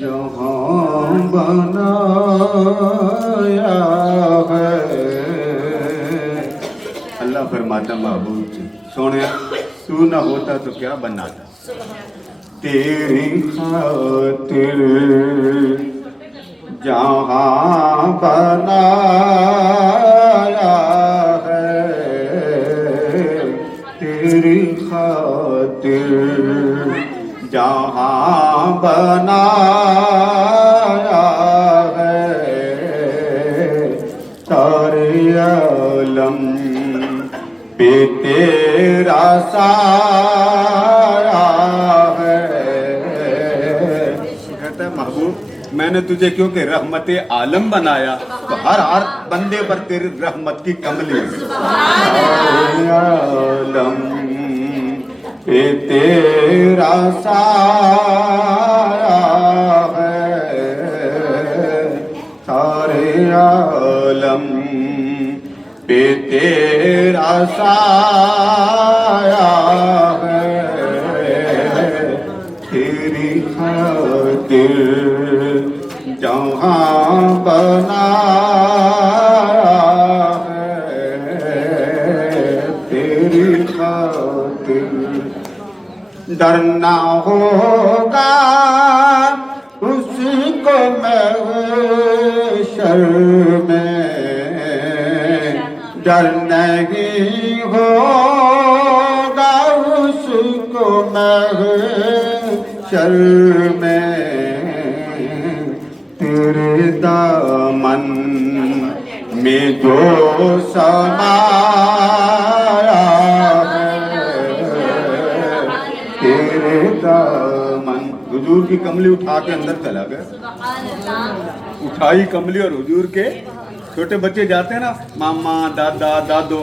जहाँ बनाया है अल्लाह फरमाता महबूब से, सोने तू ना होता तो क्या बनाता। तेरी खातिर जहाँ बनाया है, तेरी खातिर जहाँ बनाया है, सारे आलम पे तेरा साया है। कहता है महबूब मैंने तुझे क्योंकि रहमत आलम बनाया तो हर बंदे पर तेरी रहमत की कमली है। आलम पे तेरा साया है, सारे आलम पे तेरा साया है। तेरी खातिर जहाँ बनाया है, तेरी खातिर डरना होगा उसको महशर में, डर नहीं होगा उसको महशर में। तेरे दामन में जो समाया है, तेरे दामन। हुजूर की कमली उठा के अंदर चला गया, उठाई कमली और हुजूर के छोटे बच्चे जाते हैं ना, मामा दादा दादो,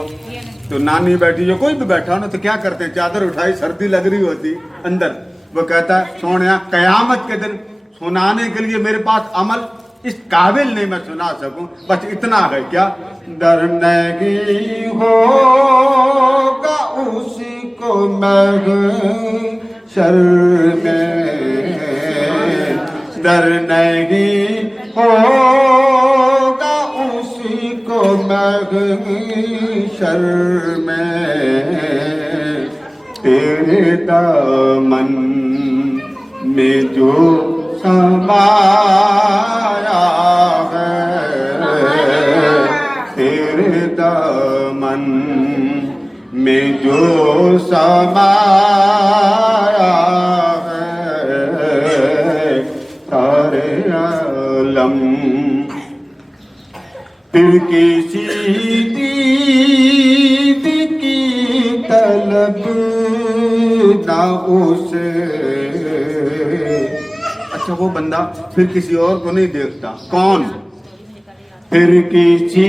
तो नानी बैठी जो कोई भी बैठा ना तो क्या करते हैं, चादर उठाई, सर्दी लग रही होती अंदर, वो कहता है सोनिया कयामत के दिन सुनाने के लिए मेरे पास अमल इस काबिल नहीं मैं सुना सकूं, बस इतना है क्या, डर नहीं होगा उसको महशर में, डर नहीं होगा उसको महशर में। तेरे दामन में जो समाया है, तेरे दामन में जो समाया है, सारे आलम फिर किसी दीद की तलब ना उसे। अच्छा वो बंदा फिर किसी और को नहीं देखता, कौन? फिर किसी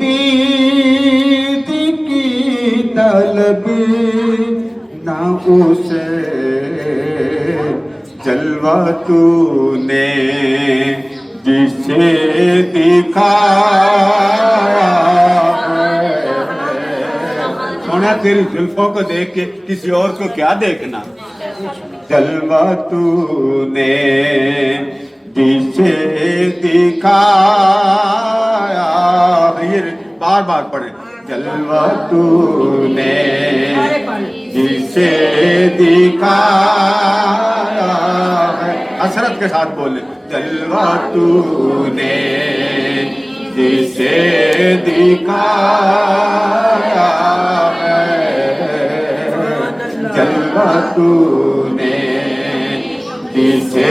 दीद की तलब ना उसे, जलवा तूने जिसे दिखाया है। सोना तेरी जुल्फों को देख के किसी और को क्या देखना, जलवा तूने जिसे दिखाया, ये बार बार पढ़े, जलवा तूने जिसे दिखाया है, हसरत के साथ बोले, जलवा तूने जिसे दिखाया है, जलवा तूने जिसे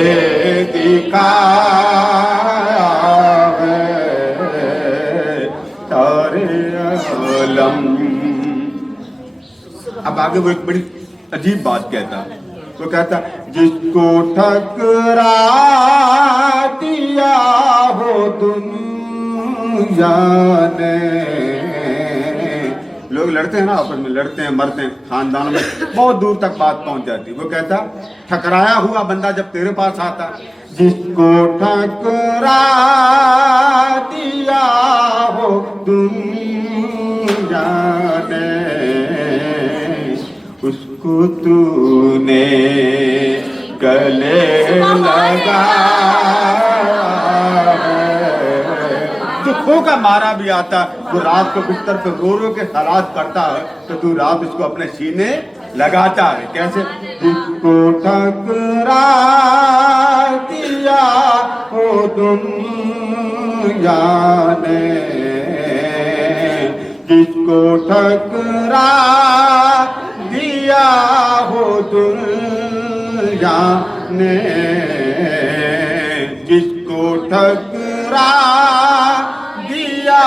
दिखाया है, सारे आलम। अब आगे वो एक बड़ी अजीब बात कहता, वो कहता जिसको ठकरा दिया हो दुनिया ने, लोग लड़ते हैं ना आपस में, लड़ते हैं मरते हैं, खानदानों में बहुत दूर तक बात पहुंच जाती। वो कहता ठकराया हुआ बंदा जब तेरे पास आता, जिसको ठकरा दिया हो दुनिया ने, उसको तूने गले लगा दुखों का मारा भी आता, वो रात को बिस्तर पे रो रो के हालात करता है, तो तू रात उसको अपने सीने लगाता है। कैसे? जिसको ठकरा दिया हो दुनिया ने, जिसको ठकरा दिया हो दुनिया ने, जिसको ठकरा दिया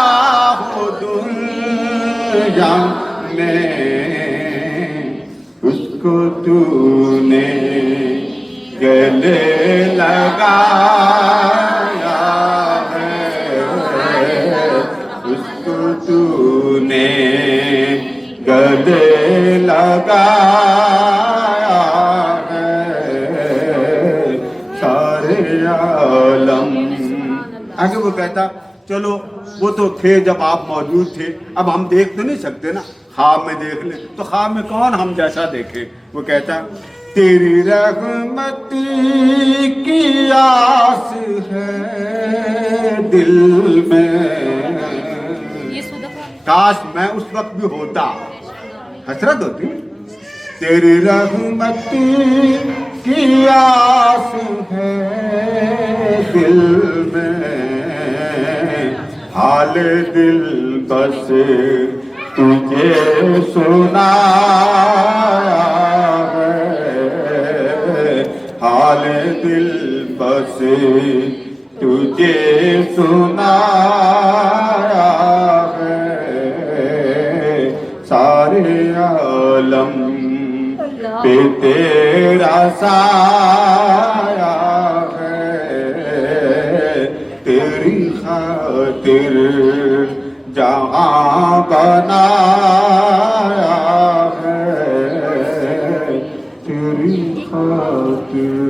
हो दुनिया ने, उसको तूने गले लगाया है, उसको तूने गले लगाया है। सारे आलम आगे वो कहता, चलो वो तो थे जब आप मौजूद थे, अब हम देख तो नहीं सकते ना, ख्वाब में देख ले, तो ख्वाब में कौन हम जैसा देखे। वो कहता, तेरी रहमत की आस है दिल में, काश मैं उस वक्त भी होता, हसरत होती। तेरी रहमत की आस है दिल में, हाल दिल बस तुझे सुनाया है, हाल दिल बस तुझे सुनाया है। सारे आलम पे तेरा साया है, तेरी खातिर जहाँ बनाया है, तेरी खातिर।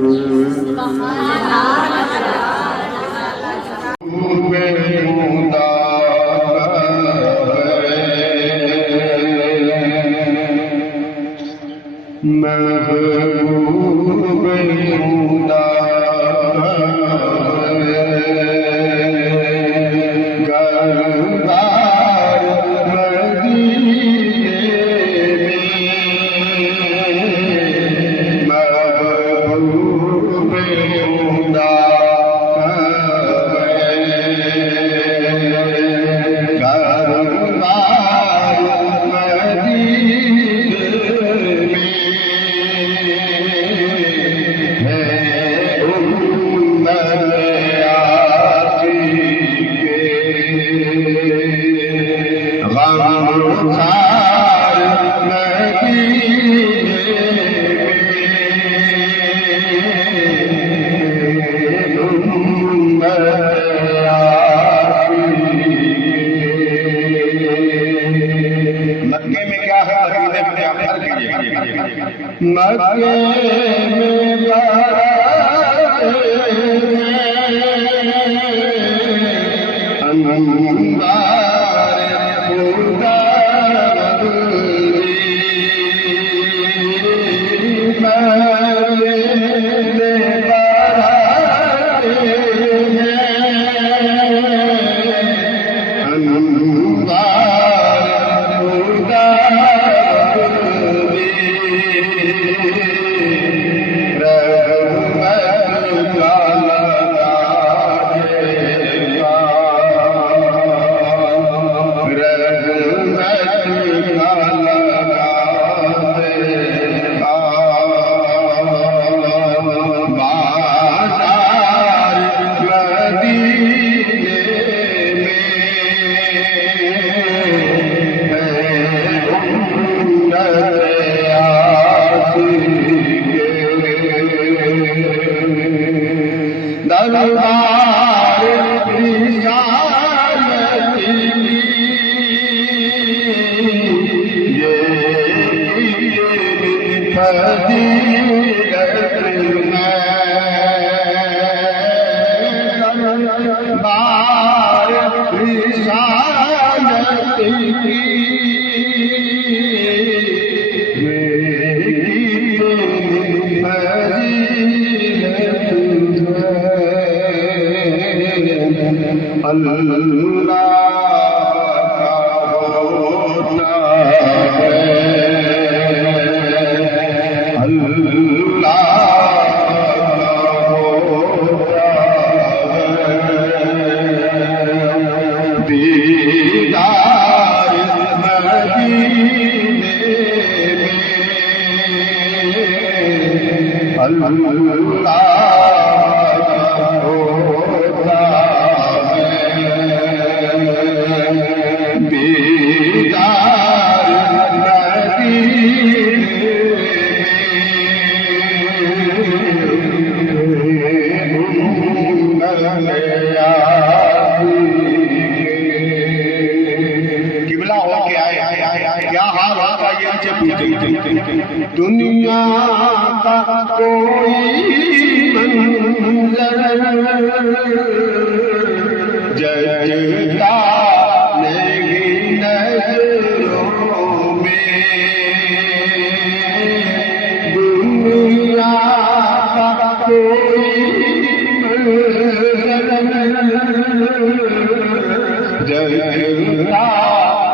की अल्लाह का होता है, अल्लाह का होता है। दीदार मदीने में अल्लाह दुनिया का कोई मंजर जजता नहीं नजरों में, दुनिया का कोई मंजर जजता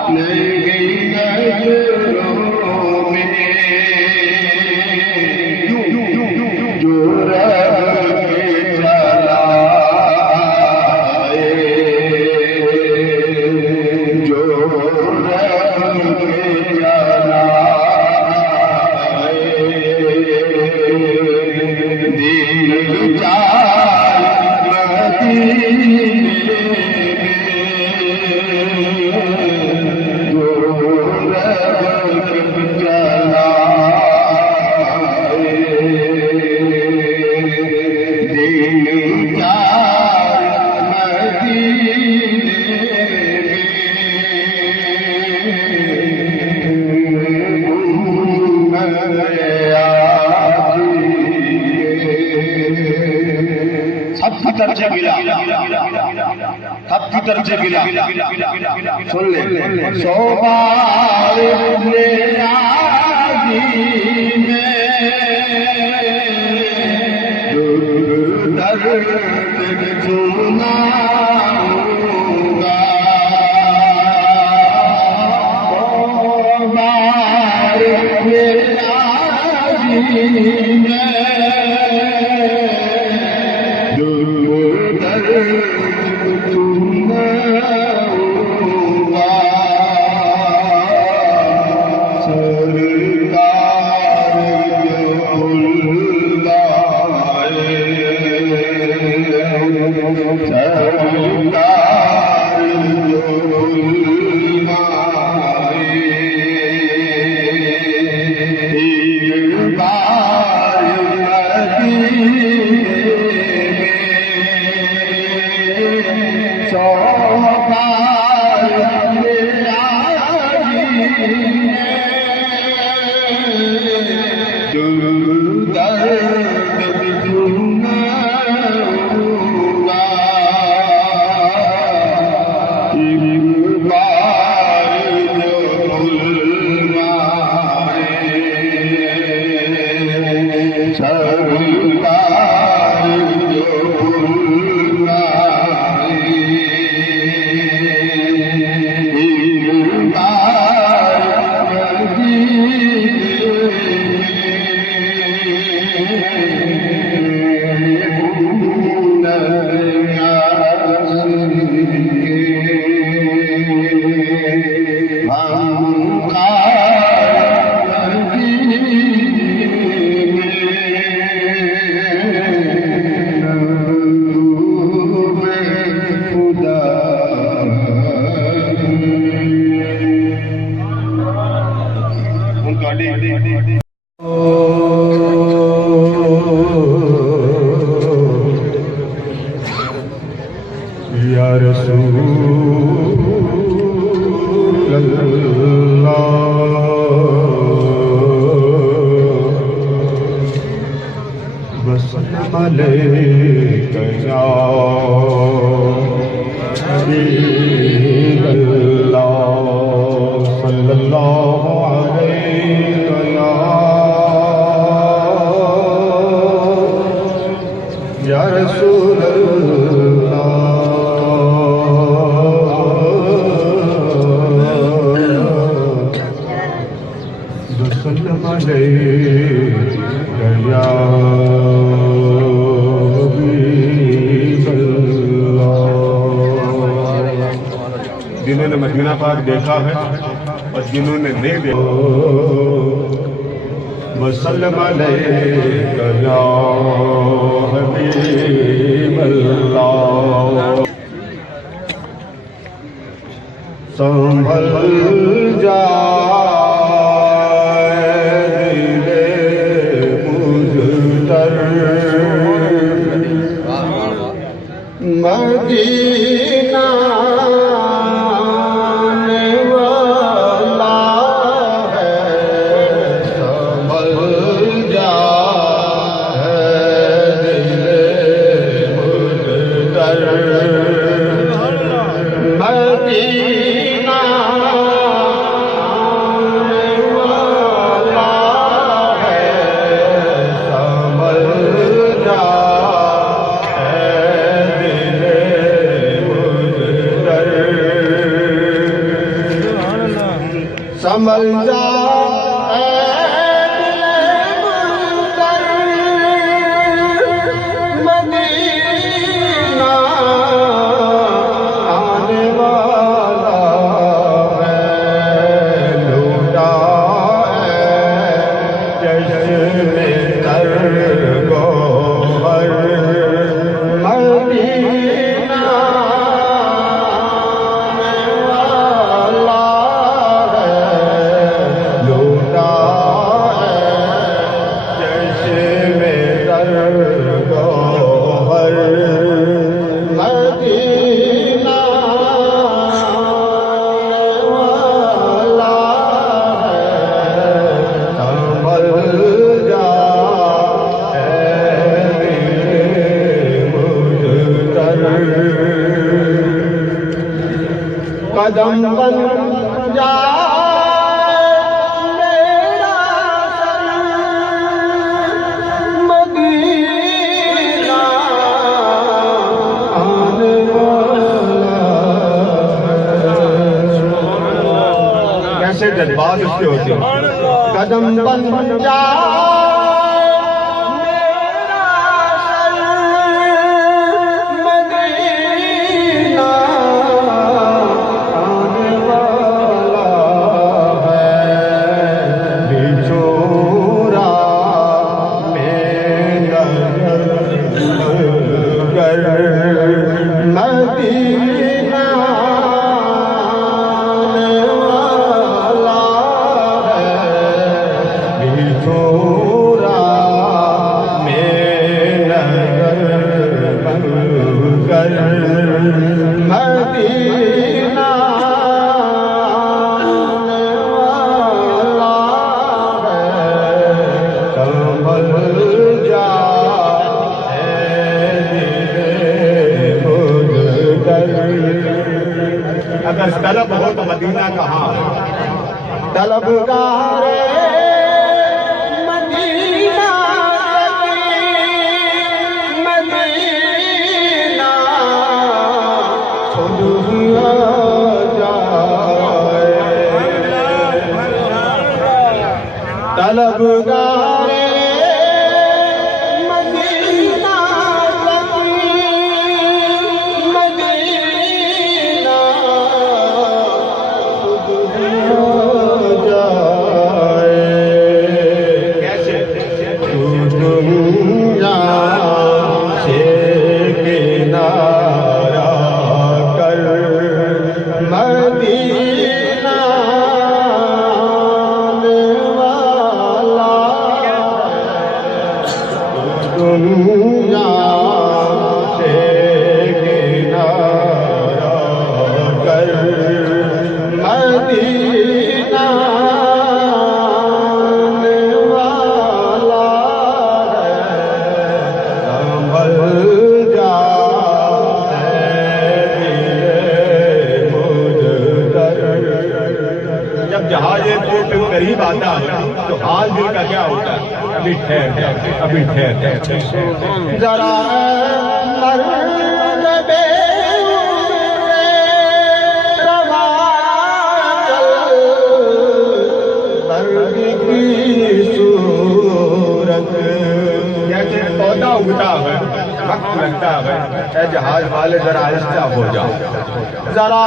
नहीं नजरों में। जो रब चलाए, जो रब चलाए, दिल जाए मदीने में, जो रब सबकी तरफ से गिला, सबकी तरफ से गिला। सुन ले, सोबार या रसूल अल्लाह बस अलैका या हबीब अल्लाह सल्लल्लाहु अलैहि या रसूल अल्लाह जिन्होंने मदीना पाक देखा है और जिन्होंने नहीं देखा। वसल्लम अलैका या हबीबल्लाह। संभल जाए दिले मुझतर मदीना आने वाला है। संभल जाए दिले मुझतर मदीना आने वाला है। संभल संभल जा मदीना आने वाला है। लूटा है जश्न तर गोहर मदीना कदम बन जाए मेरा सर मदीना आने वाला है। कैसे जज्बात उसके होते हैं। कदम बन जाए अगर तलब हो तो मदीना कहाँ है। तलबगार मदीना मदीना छोड़ दिया जाए। तलबगार करीब आता है तो हाल दिल का क्या होता है। अभी ठहर अभी ठहर जरा सूरत पौधा उगता है वक्त लगता है। ऐ जहाज वाले जरा आहिस्ता हो जाओ, जरा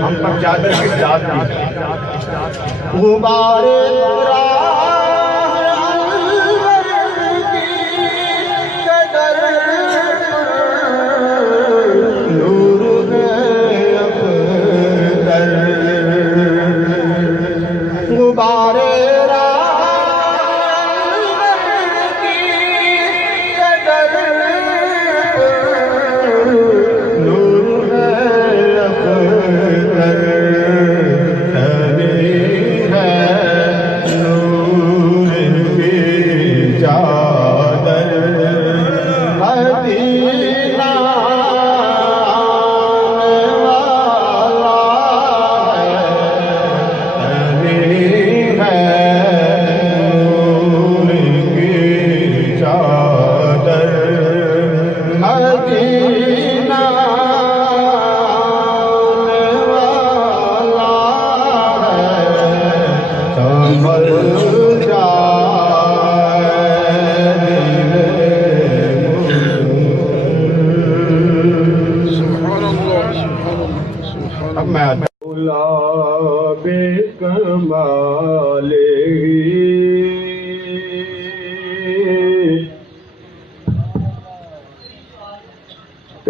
हम पर चादर की जात गुब्बारे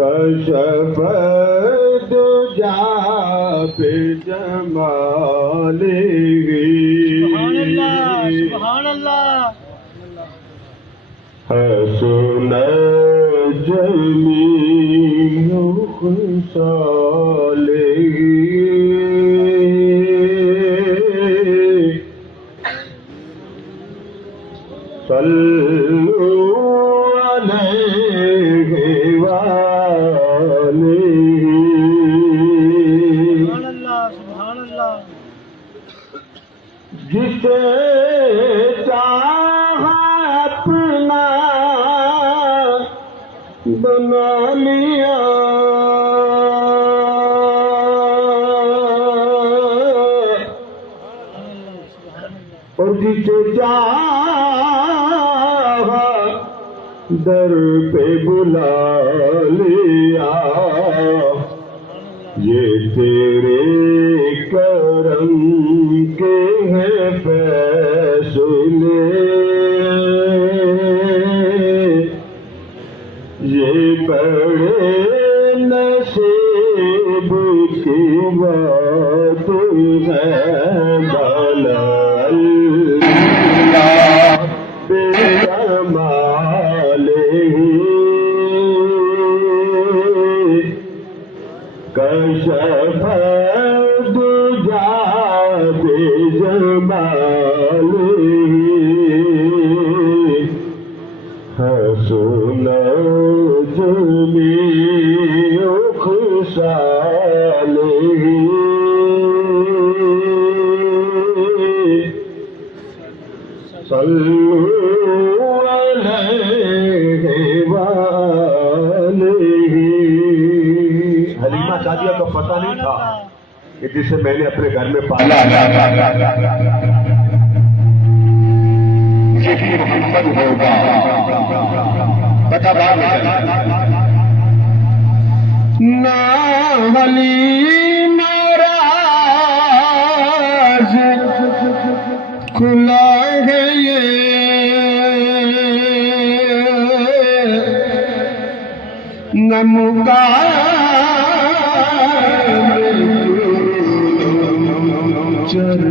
कशफ दुजा पे जमाले सुभान अल्लाह हसन जमी खुशाले सल्लु अलैहि जिसे चाह अपना बना लिया और जिसे चाह दर पे बुला लिया। ये तेरे करम के हैं फैसले, ये बड़े नसीब की बात है। भला कशफ दुजा पे जमाले हसन जमी खुशाले सल्लु अलैहि वालैहि। हलीमा सादिया को पता नहीं था कि जिसे मैंने अपने घर में पाला मोहम्मद होगा। पता बात ना हलीमा राज खुला है ये न मुकाम चर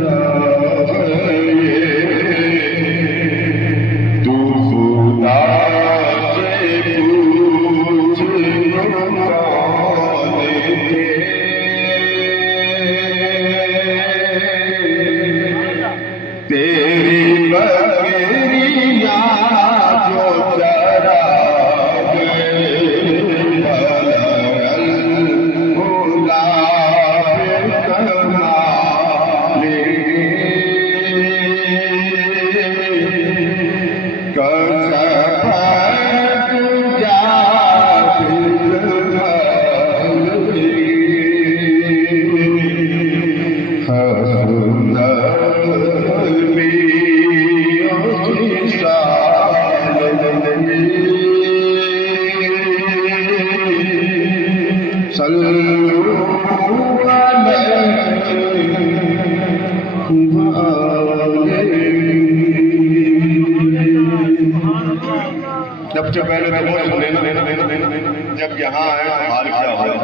सबसे पहले तो वो सुने जब यहाँ आए तो हाल क्या हुआ।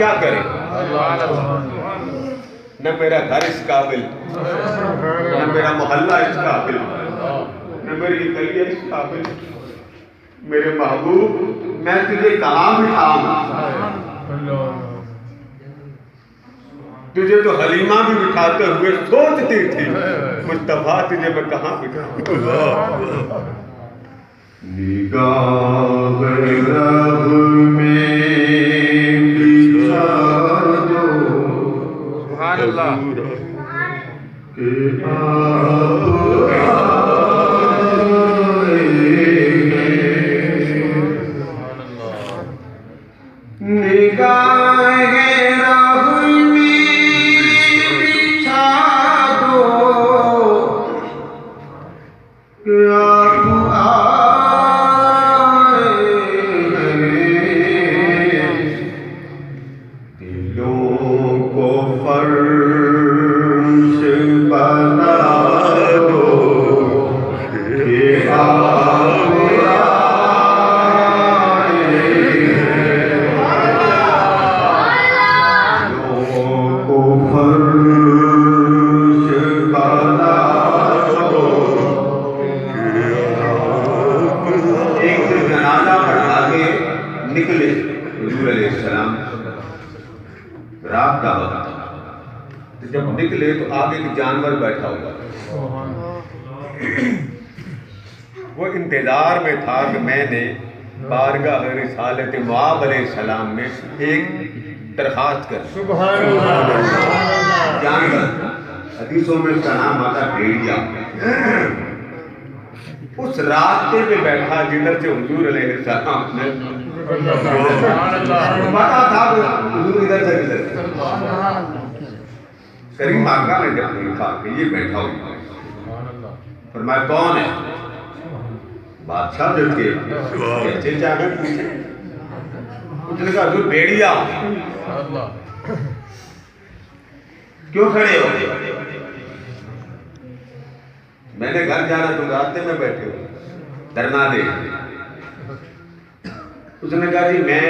क्या करे, न मेरा घर इस काबिल, न मेरा मोहल्ला इस काबिल, न मेरी गलियां इस काबिल। मेरे महबूब मैं तुझे कहाँ बिठाऊं? तुझे तो हलीमा भी बिठाते हुए सोचती थी, मुस्तफा तुझे मैं कहाँ बिठाऊं? निगाह रब में बिछा दो, सुभान अल्लाह के निकले हुजूर अलैहिस्सलाम रात का वक्त। जब निकले तो आगे एक जानवर बैठा हुआ, वो इंतजार में था कि मैंने बारगाह रिसालत मुआब अलैहिस्सलाम में एक दरखास्त कर। सुभान अल्लाह। जानवर हदीसों में उसका नाम आता भेड़िया। उस रास्ते पे बैठा जिधर से हुजूर अलैहिस्सलाम ने पता था हुजूर इधर से किधर करीम आका ने जब देखा कि ये बैठा हुआ, फरमाया कौन है? बादशाह जब के कैसे जाने पूछे, उसने कहा हुजूर भेड़िया। क्यों खड़े हो? मैंने घर जाना, तुम रास्ते में बैठे हो, धरना दे। उसने कहा जी मैं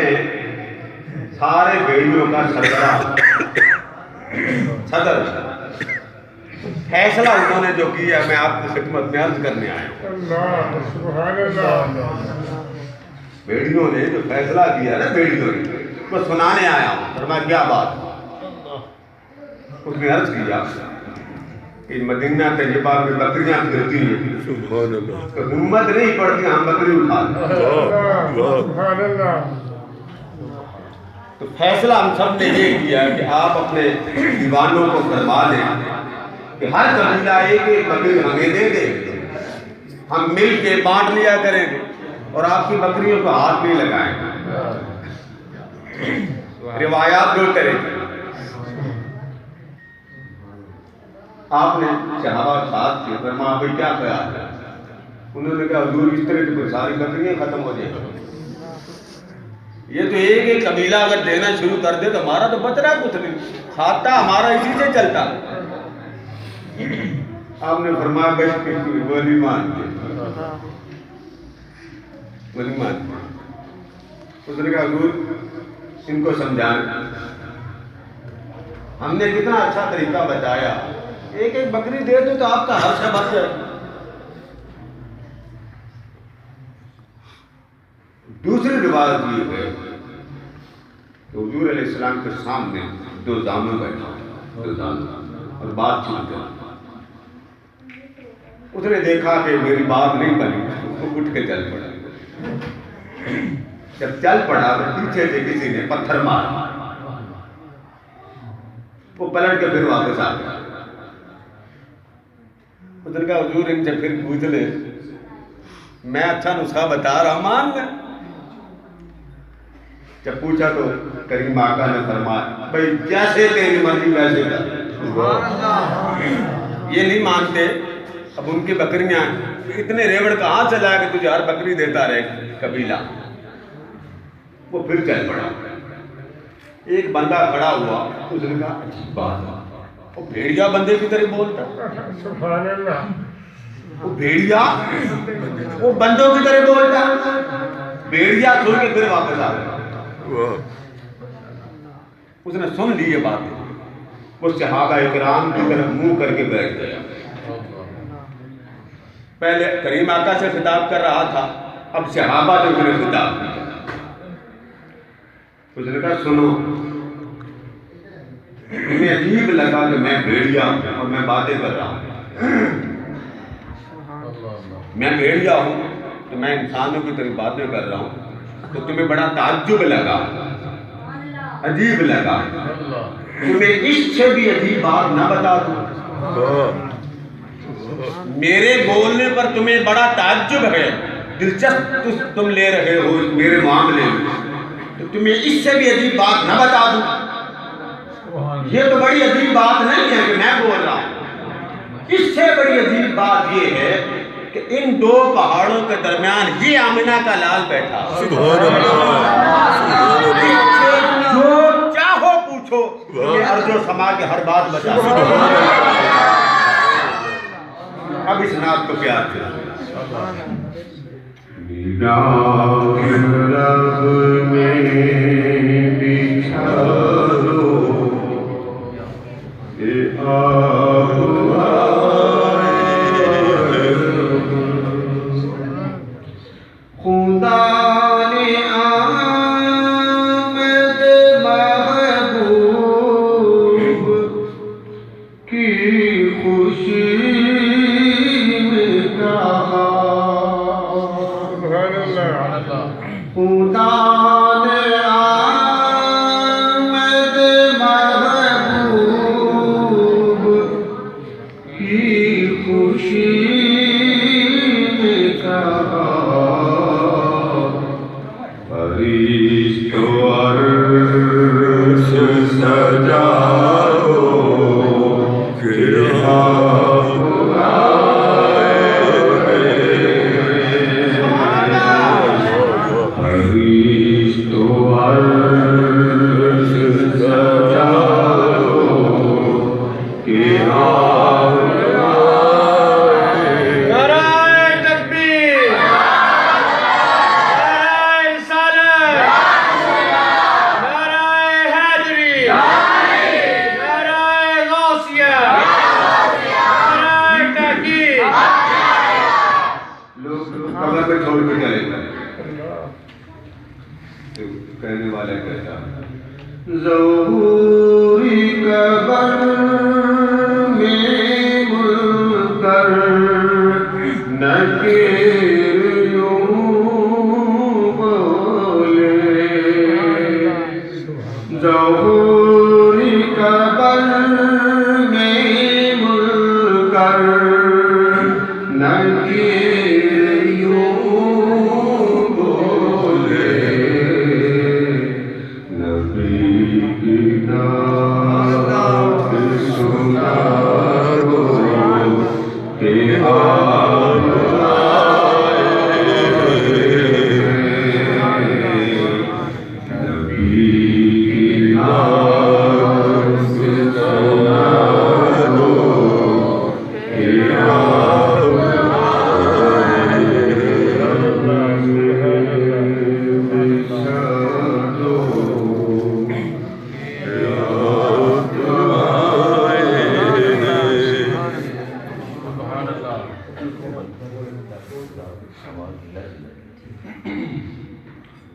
सारे भेड़ियों का सदर फैसला उन्होंने जो किया, मैं आपको खिदमत में अर्ज करने आया हूं। भेड़ियों ने जो फैसला किया ना, भेड़ियों ने, वो सुनाने आया हूं। फरमाया क्या बात? उसने अर्ज किया कि मदीना तैयबा में बकरियां फिरती हैं, तो हिम्मत नहीं पड़ती हम बकरी उठा लें। तो फैसला हम सब ने ये किया कि आप अपने दीवानों को फरमा दें कि हर कबीला एक एक बकरी हमें दे दे, हम मिल के बांट लिया करेंगे और आपकी बकरियों को हाथ नहीं लगाएंगे। रिवायात जो करेंगे। आपने सहाबा साथ के फरमाया भाई क्या ख्याल है? उन्होंने कहा हुजूर इस तरह की सारी बकरियां खत्म हो जाएगी। ये तो एक एक कबीला अगर देना शुरू कर दे तो हमारा तो बच रहा कुछ नहीं, खाता हमारा इसी से चलता। आपने फरमाया भाई वली मान के, वली मान। उसने कहा हुजूर इनको समझाएं, हमने कितना अच्छा तरीका बताया, एक एक बकरी दे दो तो आपका हर से बच जाए। दूसरी रिवायत ये है तो हुजूर अलैहिस्सलाम के सामने दो दामन बैठा, दो दामन, और बात सुन कर उसने देखा कि मेरी बात नहीं बनी, वो उठ के चल पड़ा। जब चल पड़ा तो पीछे से किसी ने पत्थर मारा, वो पलट के फिर वापस आ गया। उसने कहा हुजूर इनसे फिर पूछ ले, मैं अच्छा नुस्खा बता रहा हूं, मान ले। जब पूछा तो करीम आका ने फरमाया भाई जैसे तेरी मर्जी वैसे कर। ये नहीं मानते। अब उनकी बकरियां इतने रेवड़ कहां से लाया कि तुझे हर बकरी देता रहे कबीला। वो फिर चल पड़ा। एक बंदा खड़ा हुआ, उसने कहा अजीब बात, वो भेड़िया बंदे की तरह बोलता, वो भेड़िया वो बंदों की तरह बोलता। भेड़िया सुन के फिर वापस आ गया। उसने सुन ली ये बात, वो सहाबा इकराम की तरफ मुंह करके बैठ गया। पहले करीम आका से खिताब कर रहा था, अब सहाबा से उसने खिताब किया। उसने कहा सुनो, मुझे अजीब लगा कि मैं भेड़िया हूं और मैं बातें कर रहा हूं। मैं भेड़िया हूं तो मैं इंसानों की तरह बातें कर रहा हूं, तो तुम्हें बड़ा ताज्जुब लगा, अजीब लगा। तुम्हें इससे भी अजीब बात ना बता दूं? मेरे बोलने पर तुम्हें बड़ा ताज्जुब है, दिलचस्प तुम ले रहे हो मेरे मामले में, तो तुम्हें इससे भी अजीब बात ना बता दूं? ये तो बड़ी अजीब बात नहीं है कि मैं बोल रहा हूं। इससे बड़ी अजीब बात ये है कि इन दो पहाड़ों के दरमियान ये आमिना का लाल बैठा। जो चाहो पूछो, ये अर्जो समा के हर बात बता। अब इस नात को प्यार से लेकर जा। ज़हूरी कबर में मुनकर नकीर यूं बोले, ज़हूरी कबर में मुनकर नकीर यूं बोले, नबी की नात सुना दो कि आप आए, नबी की नात सुना दो कि आप आए, बिछा दो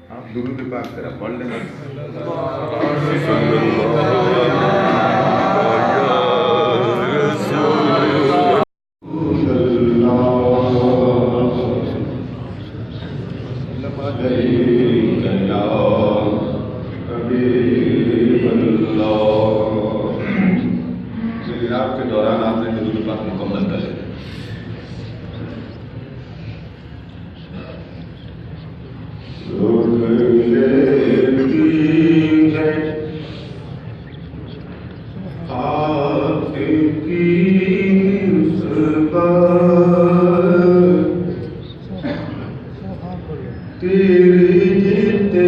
आप दुरूद पाक जरा पढ़ लेना। रात के दौरान आपने दुरूद पाक मुकम्मल कर लिया। तेरे जितने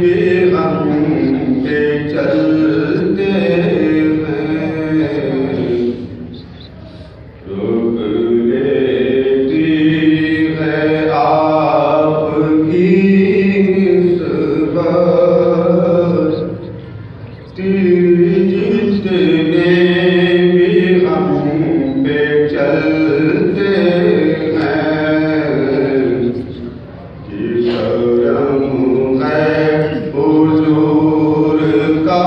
भी हम पे चलते हैं, रोक लेती है आपकी निस्बत। तेरे जितने भी हम पे चलते हुजूर का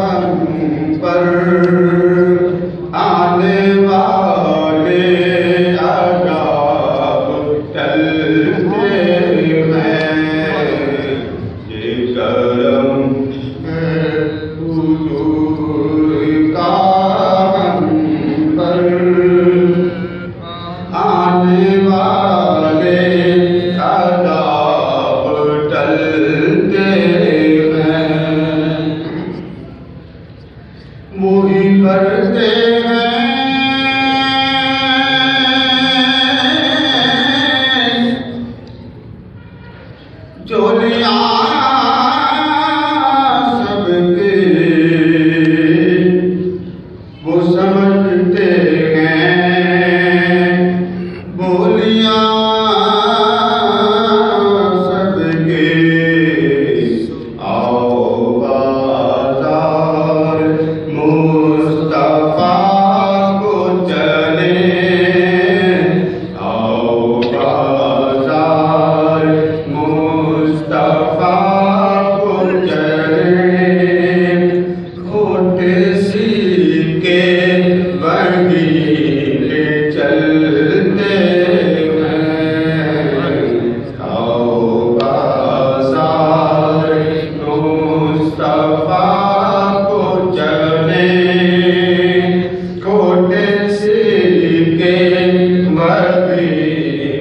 हम पर आने वाले अज़ाब टलते हैं, ये करम है हुजूर का हम पर आने वाले अज़ाब टलते वही करते हैं जो लिया सबके, वो समझते हैं बोलियां सबके। आओ बाजार मुस्तफा को चले, आओ बाजार मुस्तफा को चले, खोटे सीके वही ले चलते हैं, आओ बाजार मुस्तफा को चले, खोटे सीके वही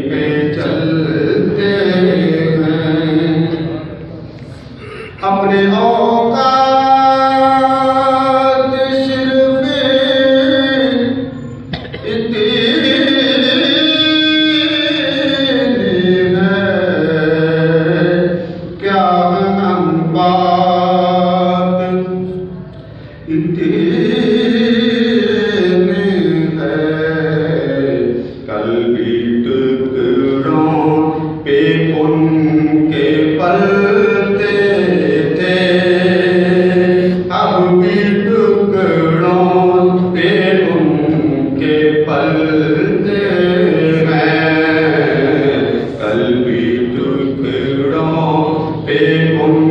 पे चलते हैं। अपने औकात सिर्फ इतनी है, क्या हम बात इतनी है, कल भी टुकड़ों पे उनके पलते थे, अब भी टुकड़ों पे उनके पलते हैं, कल भी टुकड़ों पे उन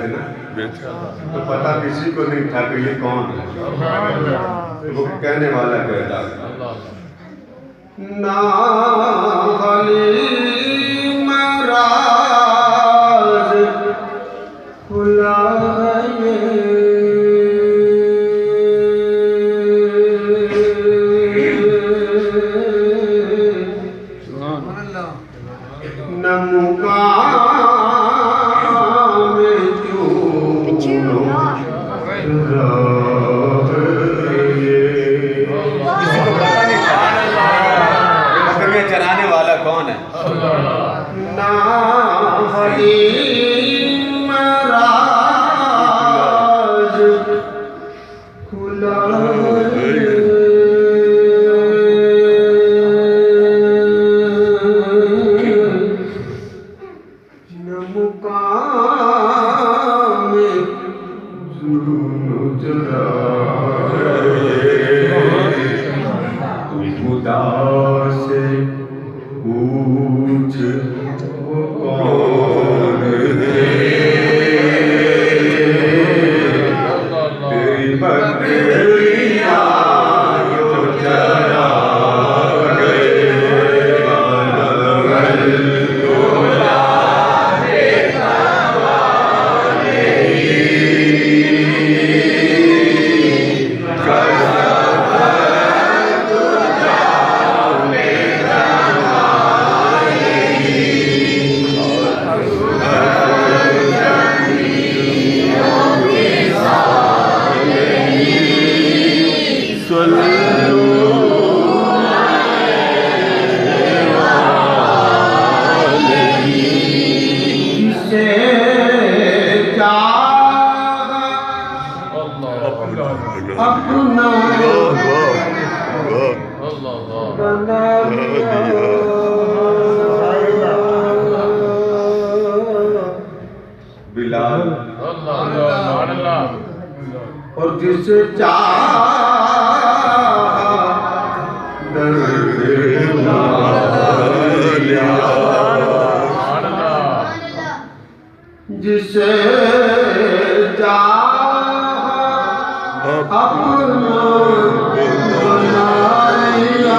थे ना, तो पता किसी को नहीं था कि ये कौन है। तो वो कहने वाला कहता ना हलीम राज खुला है न मुकाम चूनो चलाने वाला कौन है? ना हलीम राज खुला न मुकाम चूनो खुदा से पूछ वो कौन है, तेरी बकरियां जो चरा गए अपना बना बिलाल और जिसे जिसे अपना बना लिया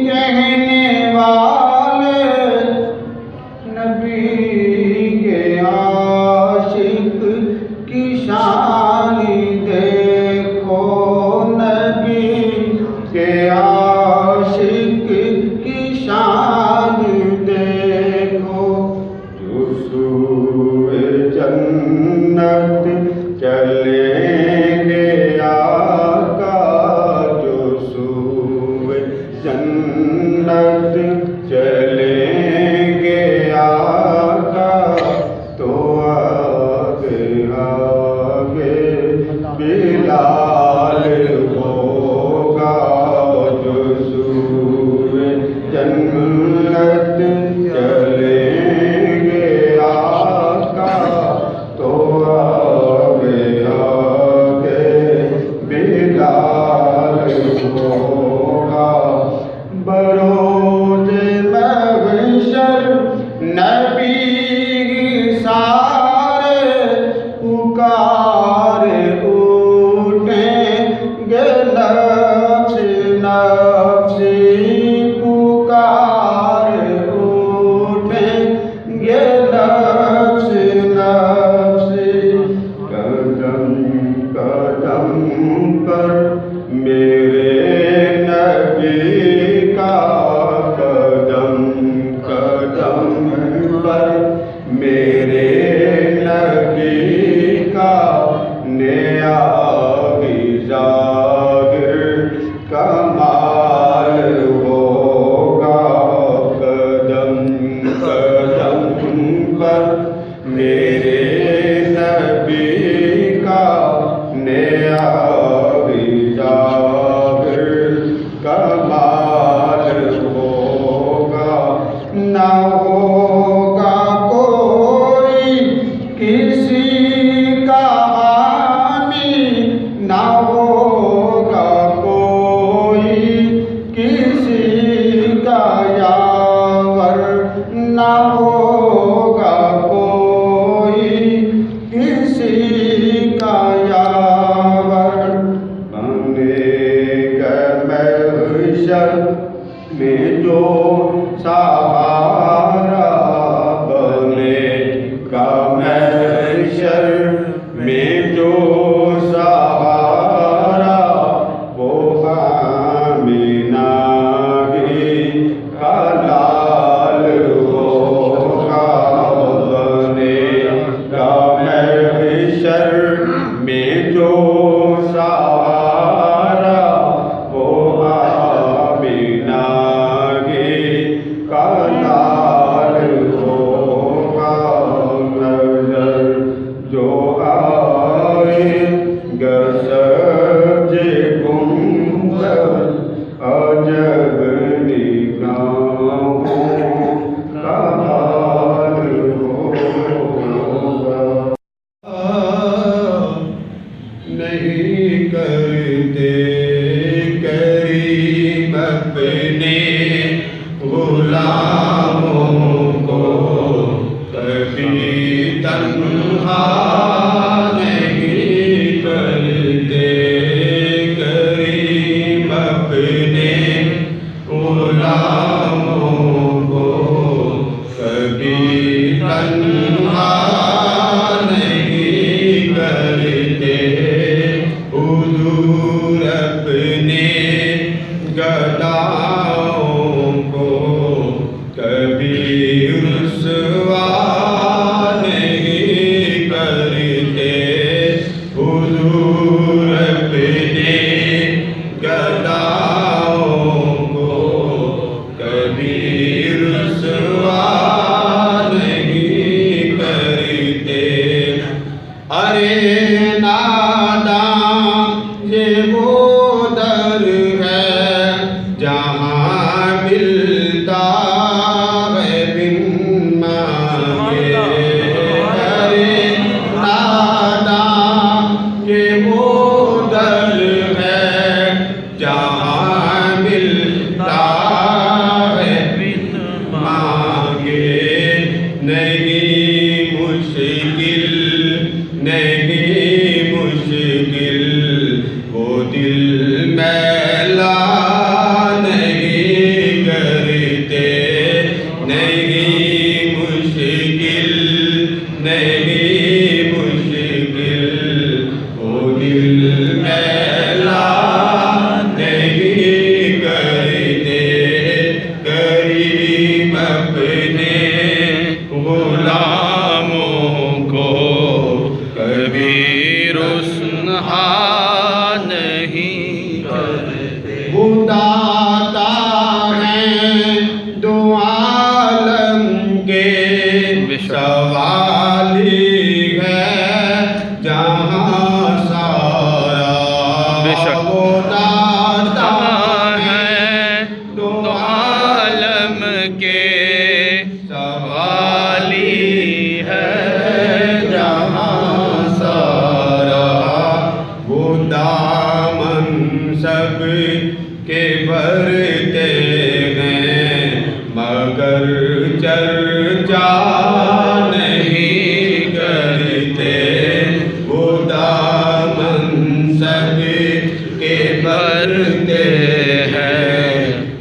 कहने वाले नबी के आशिक की शान देखो, नबी के आशिक की शान देखो। जो सूए जन्नत चलेंगे आका, जो सूए जन्नत चलेंगे आका, तो आगे आगे बिलाल होगा। जो सूए जन्नत चलेंगे आका, तो आगे आगे बिलाल होगा। बरोज़े महशर नबी सारे पुकारे उठेंगे नफ्स नफ्सी, पुकारे उठेंगे नफ्स नफ्सी। कदम कदम पर मेरे नबी का, कदम कदम पर मेरे नबी का नया ज़ाहिर कमाल होगा। कदम कदम पर मेरे नबी का नया ज़ाहिर कमाल होगा। ना होगा कोई किसी का हामी, ना होगा कोई किसी का यावर, ना होगा कोई किसी का यावर। बनेगा महशर में जो सहारा, बनेगा महशर में जो सहारा, वो आमिना ही का लाल होगा। बनेगा महशर में जो सहारा, वो आमिना ही का लाल होगा। नजर जो आए गसजे गुंबर, अजब निगाहों का हाल होगा। नहीं करते करीम अपने गुलामों को कभी तन्हा, नहीं करते करीम अपने गुलामों को कभी तन्हा नहीं करते। हुजूर अपने गदाओं को कभी रुसवा नहीं करते। हुजूर अपने गदाओं को कभी रुसवा नहीं करते। अरे नादां ये वो दर है जहाँ मिलता है बिन मांगे। अरे नादां ये वो दर है जहाँ मिलता है बिन मांगे। नहीं मुश्किल नहीं मुश्किल वो दिल मैला नहीं के सवाली है जहाँ सारा, वो दामन सब के भरते हैं मगर चर्चा नहीं करते। वो दामन सब के भरते हैं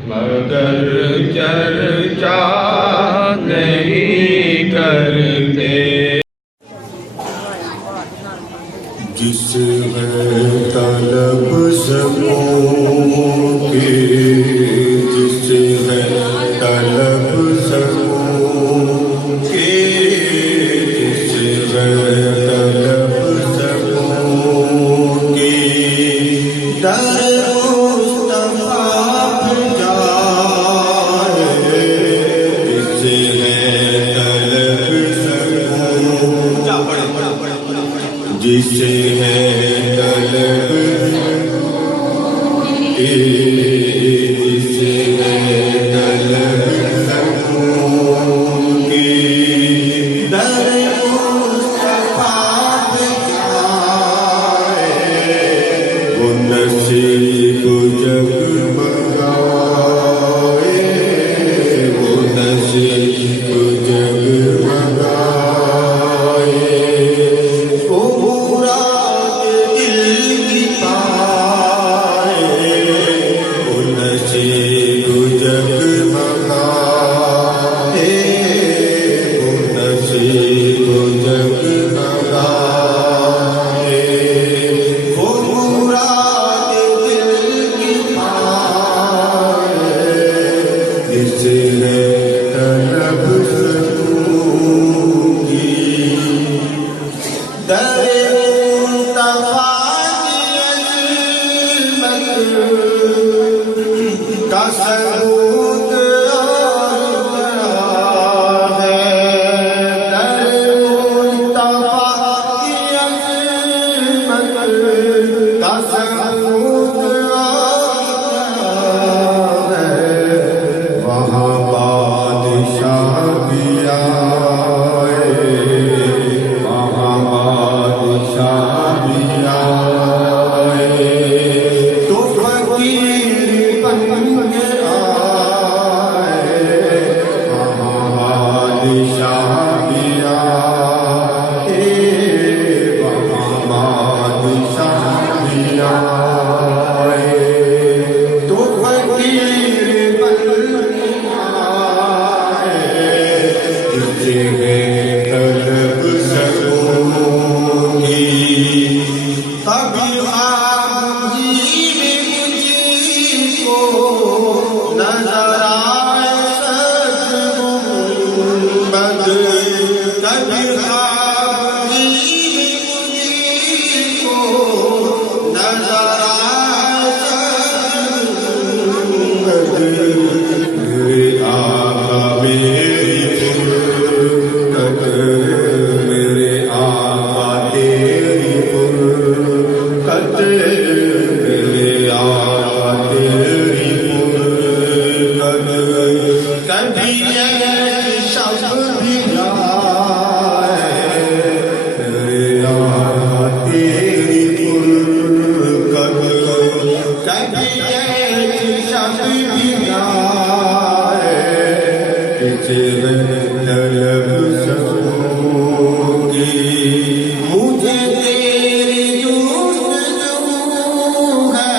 मगर चर्चा नहीं करते। जिस है तलब सबों की, जिस है तलब सबों की, जिस है तलब सबों की, दर मुस्तफा जाए। जिस है तलब सबों, जिसे है तलब जिसे है तलब सबों की, दर मुस्तफा जाए। वो नसीब जगमगाए, वो नसीब जगमगाए। वो मुराद दिल की पाए, वो नसीब जगमगाए, वो नसीब जगमगाए। वो मुराद दिल की पाए, जिसे है तलब सबों की। दर मुस्तफा की अज़मत का सबूत है। दर मुस्तफा की अज़मत का सबूत है। वहाँ बादशाह भी आए, वहाँ बादशाह भी आए। तो फकीर बन के आए, वहाँ बादशाह भी आए, वहाँ बादशाह भी आए। तो फकीर बन के आए, जिसे है तलब सबों की। कभी ख्वाब में मुझको नजर आए सजगुंबद, कभी ख्वाब में मुझको नजर आए सजगुंबद। मेरे आका मेरी फुरकत, मेरे आका तेरी फुरकत, मेरे आका तेरी फुरकत। कभी ये शब्द भी आए, मेरे आका तेरी फुरकत। कभी ये शब्द भी आए, जिसे है तलब सबों की। मुझे तेरी जुस्तजू है,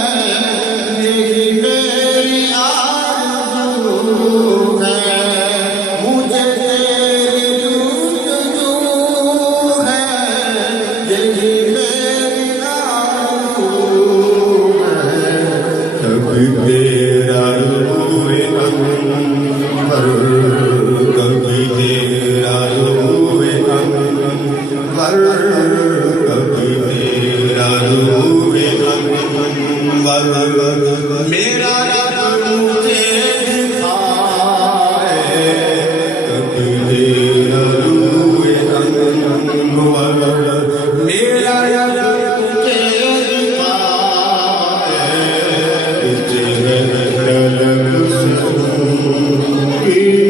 यही मेरी आरज़ू है। मुझे तेरी जुस्तजू है, यही मेरी आरज़ू है। कभी तेरा रूए अंबर, कभी तेरा रूए अंबर, कभी तेरा रूए अंबर। मेरा रब मुझे दिखाए, कभी तेरा रूए अंबर। मेरा रब मुझे दिखाए, जिसे है तलब सबों की।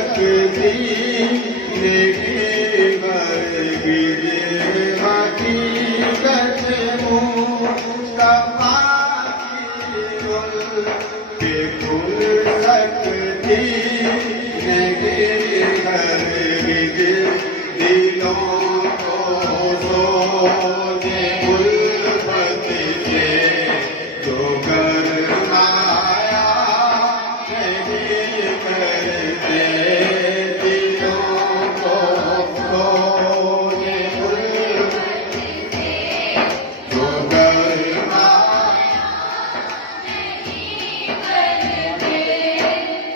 सकती नेकी वर्गी हकीकत मुस्तफा की खुल सकती नेकी वर्गी दिलों को सोने उल्फत से जो गरमाया नहीं करते दिलों को सोने उल्फत से जो गरमाया नहीं करते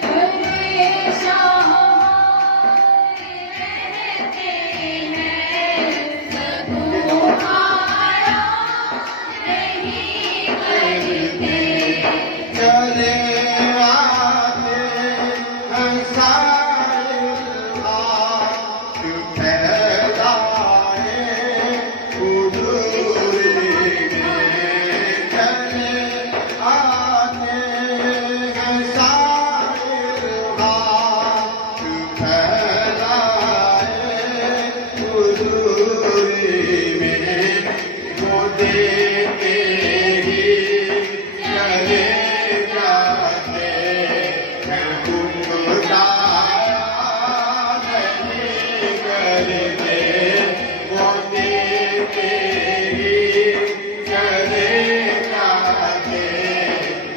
हमेशा चले आते हैं साहिल हाथ फैलाए हुजूरी में चले आते हैं साहिल हाथ फैलाए हुजूरी में वो देते ही चले जाते हैं गुमराह नहीं करते वो देते ही चले जाते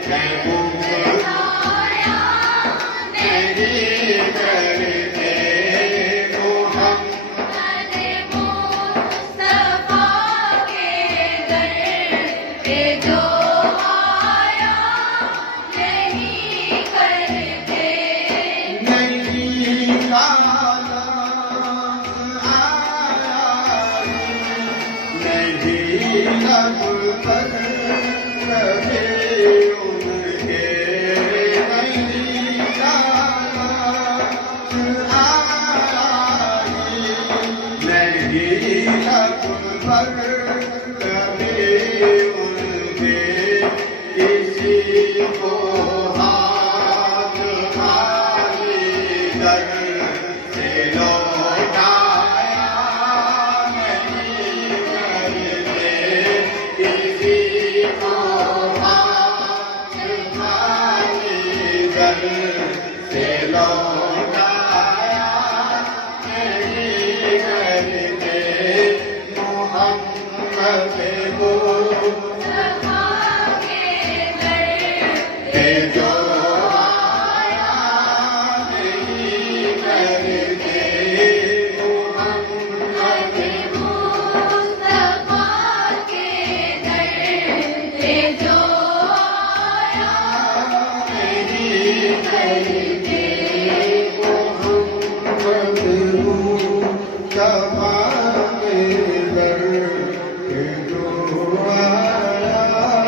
हैं गुमराह नहीं करते वो हम नहीं काला आया नहीं लब पर कभी उनके नहीं काला आया नहीं लब पर कभी उनके किसी को हाथ खाली दर से लौटाया नहीं करते किसी को हाथ खाली दर से लौटाया नहीं करते मोहम्मद मुस्तफा के जो आया नहीं करते मोहम्मद नहीं करते मोहम्मद मुस्तफा के दर पे जो आया नहीं करते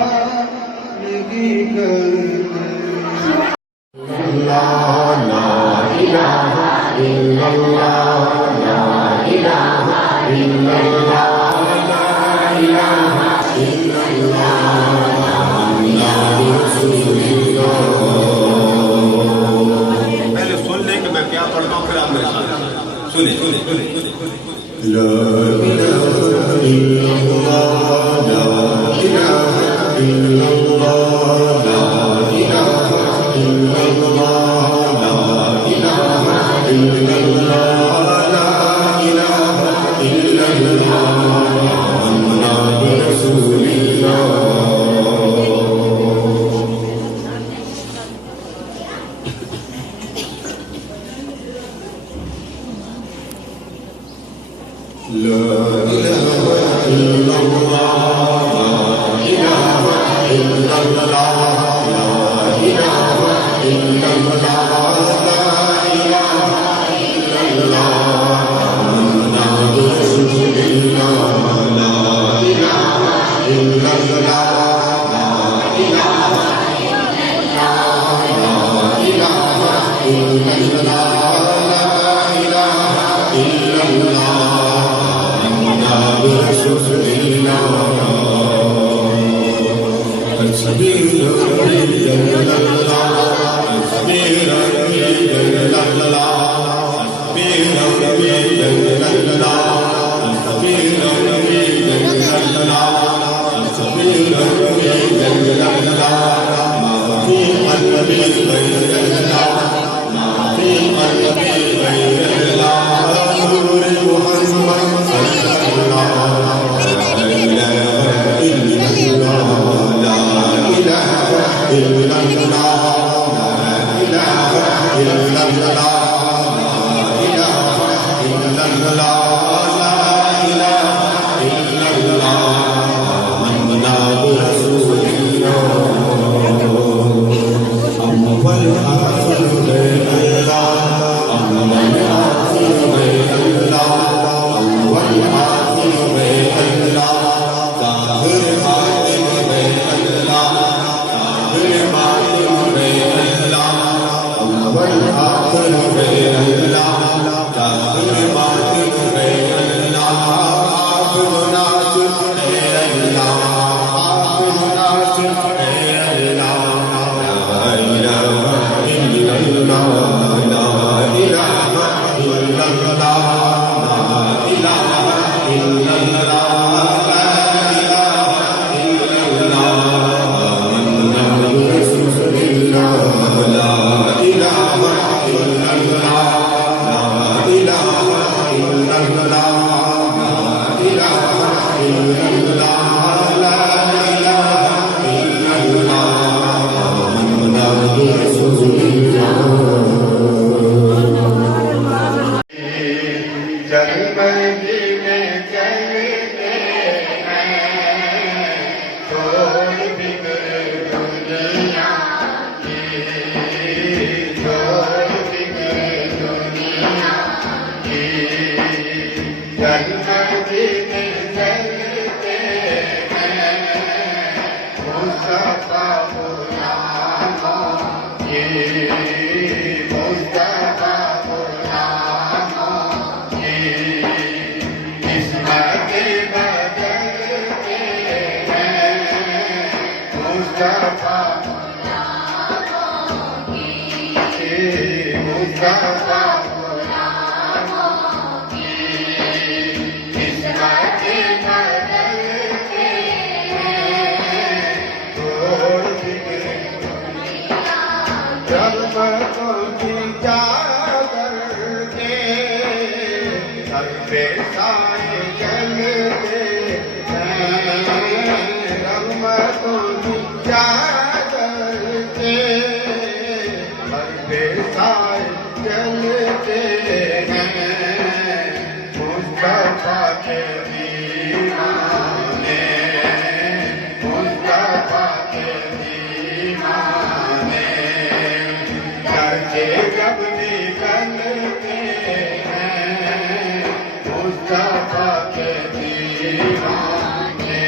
पहले सुन ले कि मैं क्या पढ़ता हूँ, फिर आप मेरे साथ सुनिए सुनिए सुनिए ला इलाहा इल्लल्लाह ला इलाहा इल्लल्लाह ला इलाहा इल्लल्लाह ला इलाहा इल्लल्लाह ला इलाहा इल्लल्लाह मुहम्मदुर रसूलुल्लाह ला इलाहा इल्लल्लाह ला इलाहा इल्लल्लाह ला इलाहा इल्लल्लाह ला इलाहा इल्लल्लाह मुहम्मदुर रसूलुल्लाह ला इलाहा इल्लल्लाह ला इलाहा इल्लल्लाह ला इलाहा इल्लल्लाह ला इलाहा इल्लल्लाह मुहम्मदुर रसूलुल्लाह इल्लल्लाह ला इलाहा इल्लल्लाह मुहम्मदुर रसूलुल्लाह चल मदीने चलते हैं छोड़ बिगड़ दुनिया की छोड़ बिगड़ दुनिया की चल मदीने चलते हैं मुस्तफा गुलामों की मुस्तफा मुस्तफा रहमतों की चादर के सर पे साए चलते हैं रहमतों की चादर के सर पे साए चलते हैं मुस्तफा के दीवाने मुस्तफा के दीवाने जब निकलते हैं मुस्तफा के दीवाने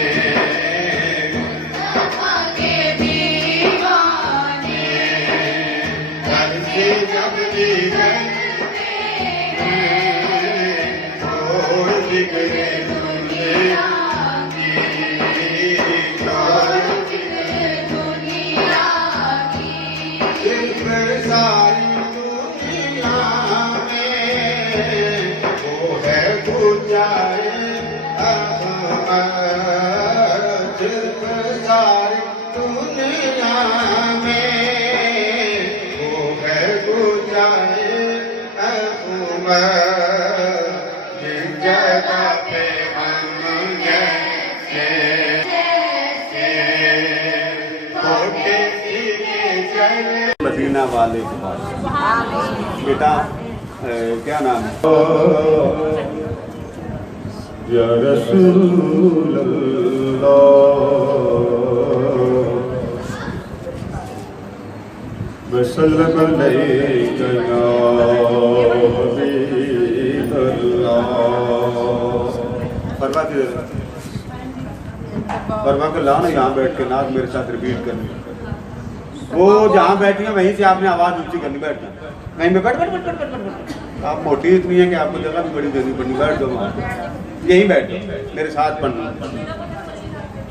मुस्तफा के दीवाने घर से जब निकलते हैं छोड़ बिगड़े दुनिया की छोड़ बिगड़े दुनिया की सिर्फ सारी गुजारे सिर्फ सारी दुनिया में वो है गुजारे जिस जगह पे हम जैसे छोटे चले मदीना वाले के पास बेटा क्या नाम है? या रसूल अल्लाह वसल्लम अलैका या हबीब अल्लाह। फरमा के फरमा के लाओ ना यहाँ बैठ के नाथ मेरे साथ रिपीट करनी। वो जहाँ बैठी है वहीं से आपने आवाज ऊंची करनी। बैठना वहीं पे बैठ बैठ बैठ बैठ बैठ बैठ। आप मोटी इतनी है कि आपको जगह भी बड़ी देनी पड़नी। बैठ दो वहाँ यहीं बैठो मेरे साथ पढ़ना।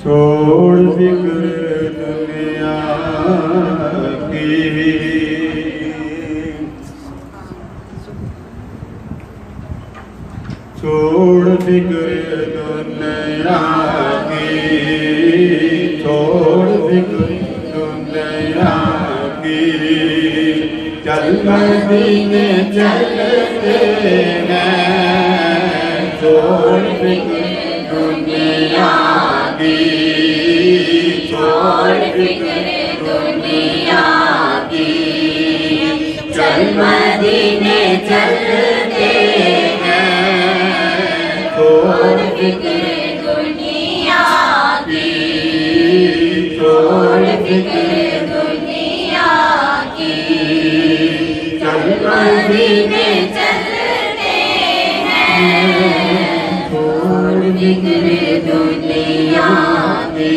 छोड़ बिगड़े दुनिया की छोड़ बिगड़े दुनिया की छोड़ बिगड़े दुनिया की चल मदीने चलते हैं छोड़ बिगड़े दुनिया की छोड़ बिगड़े दुनिया की चल मदीने चलते हैं छोड़ बिगड़े दुनिया की छोड़ बिगड़े दुनिया की चल मदीने चलते हैं छोड़ बिगड़े दुनिया की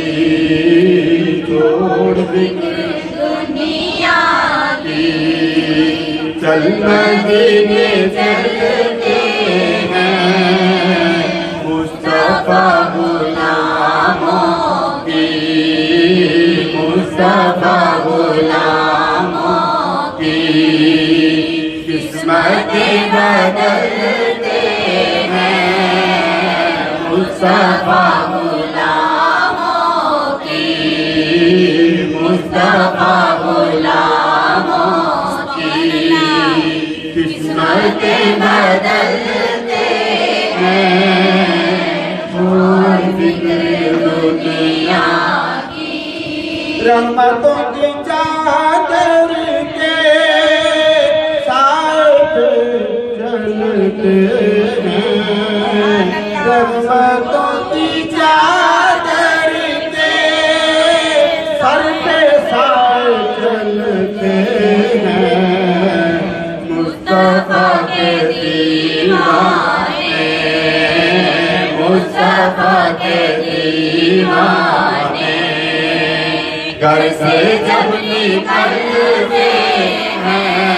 छोड़ बिगड़े दुनिया की चल मदीने चलते हैं मुस्तफा गुलामों की मुस्तफा गुलामों की किस्मतें बदलते मुस्तफा गुलामों की मुस्तफा गुलामों की किस्मतें बदलते हैं छोड़ बिगड़े रहमतों की चादर के साथ चलते हैं, रहमतों की चादर के सर पे साथ चलते हैं, मुस्तफा के दीवाने, मुस्तफा के दीवाने, घर से जब निकलते हैं,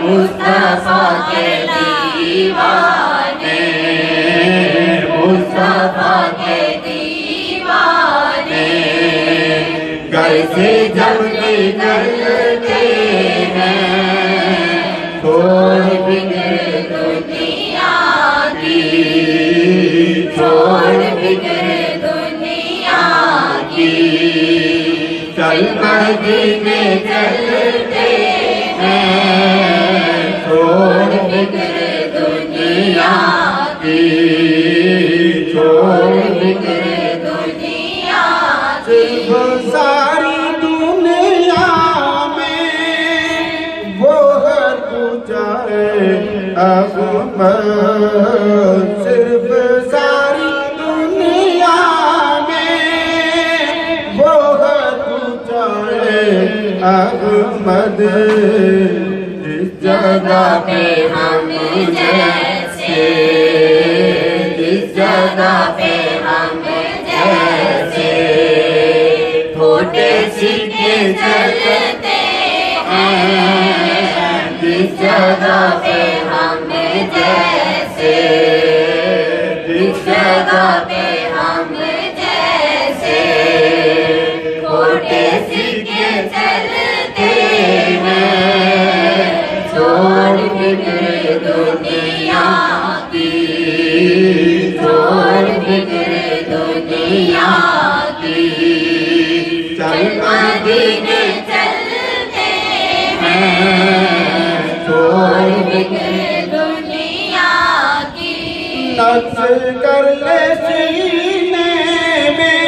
मुस्तफा के दीवाने, मुस्तफा के दीवाने, घर से जब निकलते हैं, छोड़ बिगड़ दुनिया की, छोड़ बिगड़ दुनिया की, चल मदीने चलते हैं, छोड़ बिगड़ दुनिया की, छोड़ बिगड़ दुनिया की। सारी दुनिया में वो है पूजा अहमद, सिर्फ सारी दुनिया में वो है पूजा अहमद, जिस जगह पे हम जैसे, जिस जगह पे हम जैसे छोटे सिक्के चलते हैं, जिस जगह पे हम जैसे, जिस जगह पे हम जैसे छोटे सिक्के चलते हैं, छोड़ बिगड़ दुनिया की, छोड़ बिगड़ दुनिया की, चल मदीने चलते हैं, छोड़ बिगड़ दुनिया की। नक्श कर ले सीने में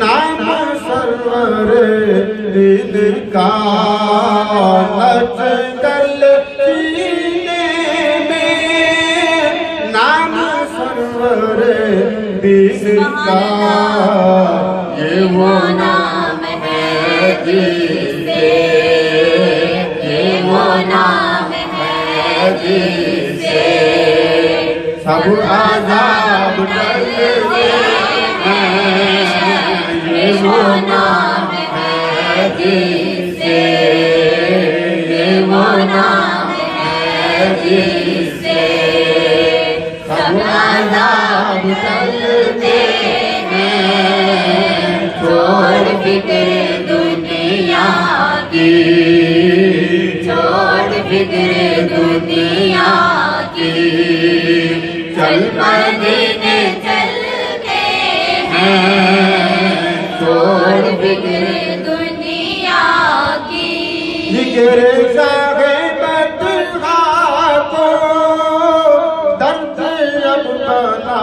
नाम सरवर दिल का, नक्श कर ले सीने में नाम सरवर दिल का, ये वो नाम है जिससे, ये वो नाम है जिससे सब आजाब टलते हैं, ये वो नाम है जिससे, ये वो नाम है जिससे सब आजाब टलते हैं, छोड़ बिगड़ दुनिया की, छोड़ बिगड़ दुनिया की, चल मदीने चलते हैं, छोड़ बिगड़ दुनिया की। जिक्र सागे बदहा को दर्द अब बना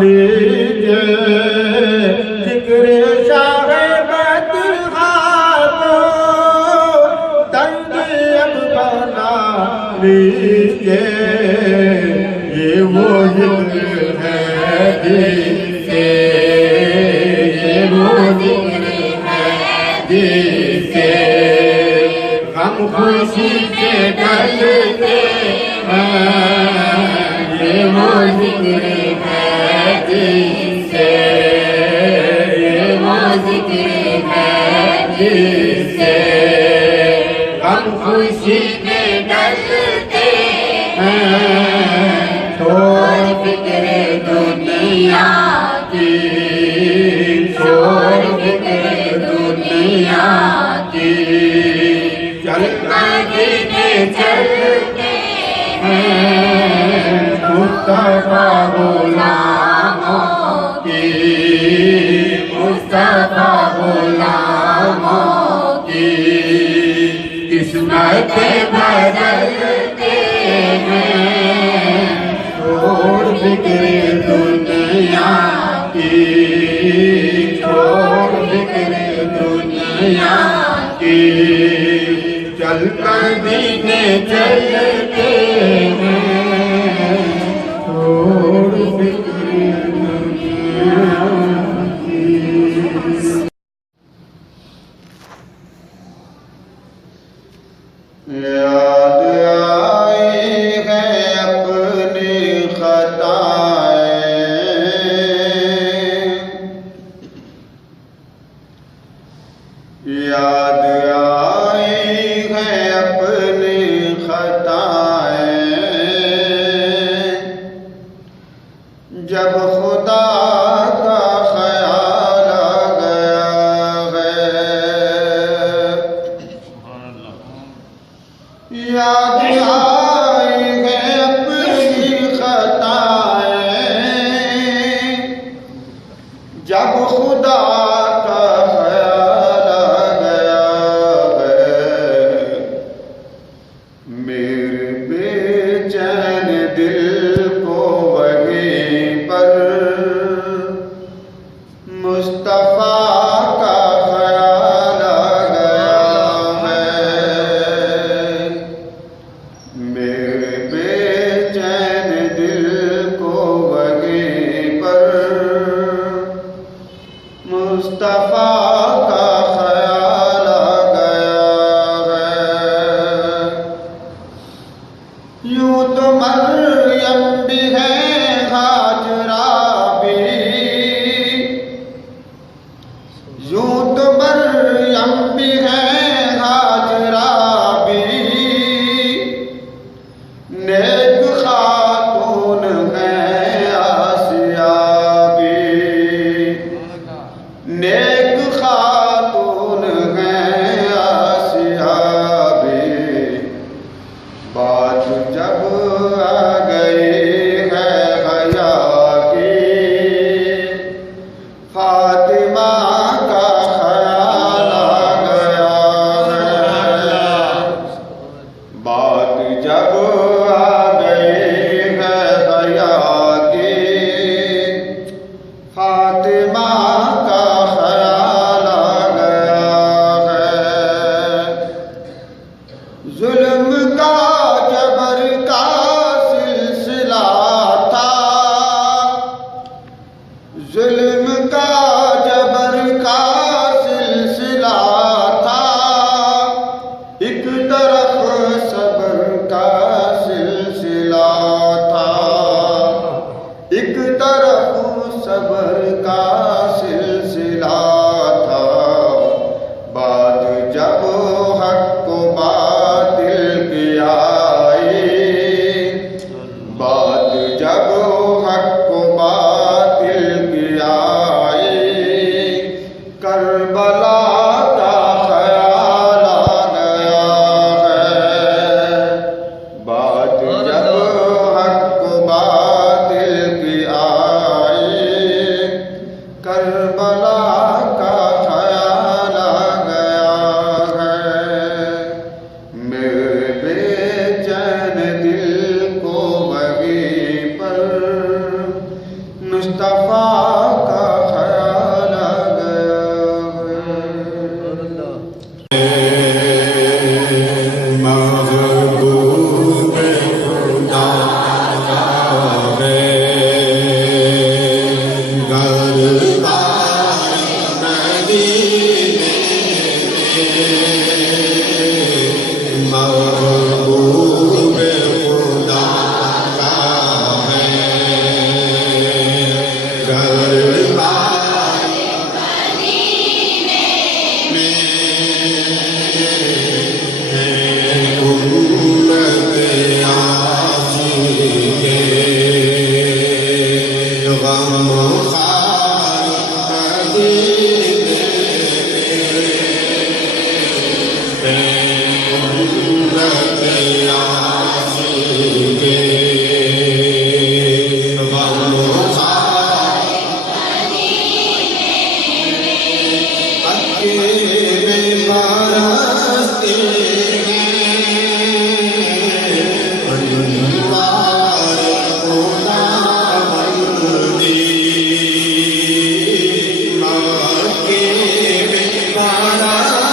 लीजिए, जिक्र सागे बदहा को दर्द अब बना लीजिए, ये वो जिक्र है जिससे, ये वो जिक्र है जिससे हम खुशी से डरते हैं, ये वो जिक्र है जिससे, ये वो जिक्र है जिससे हम खुशी में डरते हैं, छोड़ बिगड़ दुनिया की, छोड़ बिगड़ दुनिया की, चल मदीने चलते हैं, मुस्तफा गुलामों की, मुस्तफा गुलामों की किस्मत बदलते हैं, छोड़ बिगड़ दुनिया की, छोड़ बिगड़ दुनिया की चल कर दीने चलते हैं छोड़ फिक्र दुनिया की। याद आई है अपनी खताएं, याद आई है अपनी खताएं, जब खुदा का ख्याल आ गया है। याद आई है अपनी खताएं, जब खुदा का ख्याल आ गया है। मेरे बेचैन दिल को वहीं पर मुस्तफा का ख्याल आ गया है। मेरे बेचैन दिल को वहीं पर मुस्तफा का ख्याल आ गया है। यूं तो मरियम भी है हाजरा भी, यूं तो मरियम भी है हाजरा भी, नेक खातून है आसिया भी, नेक खातून है आसिया भी। बात जब आ गई है हया की, फातिमा का ख्याल आ गया है। बात जब आ गई है हया की, फातिमा का ख्याल आ गया है। जुल्म का जबर का सिलसिला था, जुल्म का जबर का सिलसिला था। एक तरफ सब्र का सिलसिला था, एक तरफ सब्र का सिलसिला था। बात जब हक को बातिल की आई, बात जब हक को बातिल की आई, करबला का ख्याल आ गया है। बात जब हक को बातिल की आई, करबला का ख्याल आ गया है। मेरे बेचैन दिल को वहीं पर मुस्तफा का ख्याल आ गया है। महबूब खुदा है, महबूब खुदा का के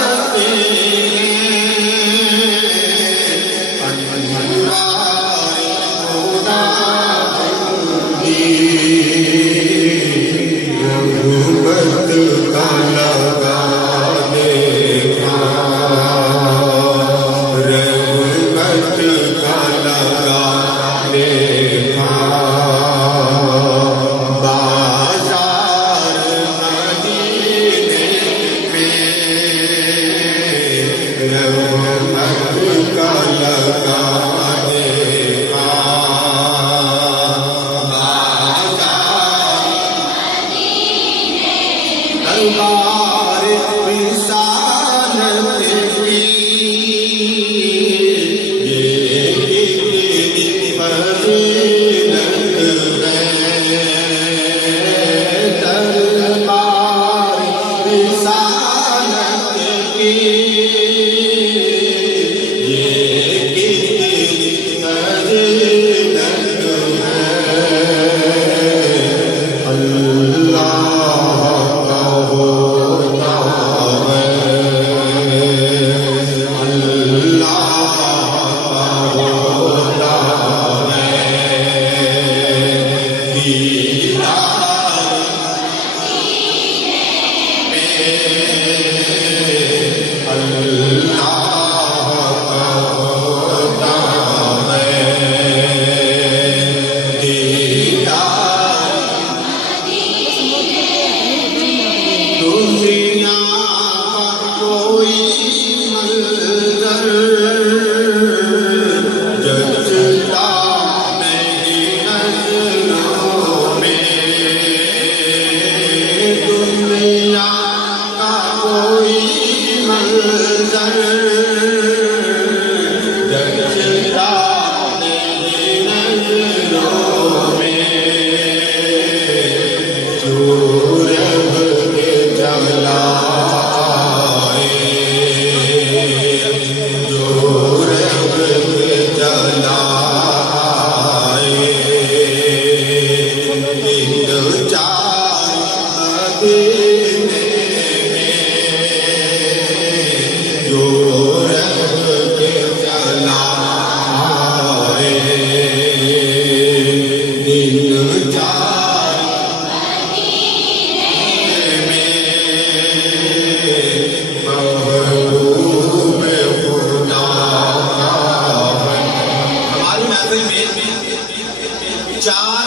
चार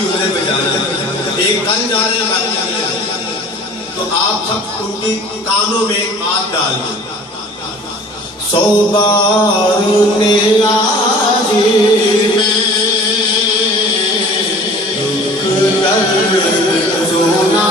उतरे पे जाना है। एक कल जा रहे हैं बाकी तो आप सब उनकी कानों में एक बात डाल दें। 100 बार ने आज मैं दुख दर्द सुना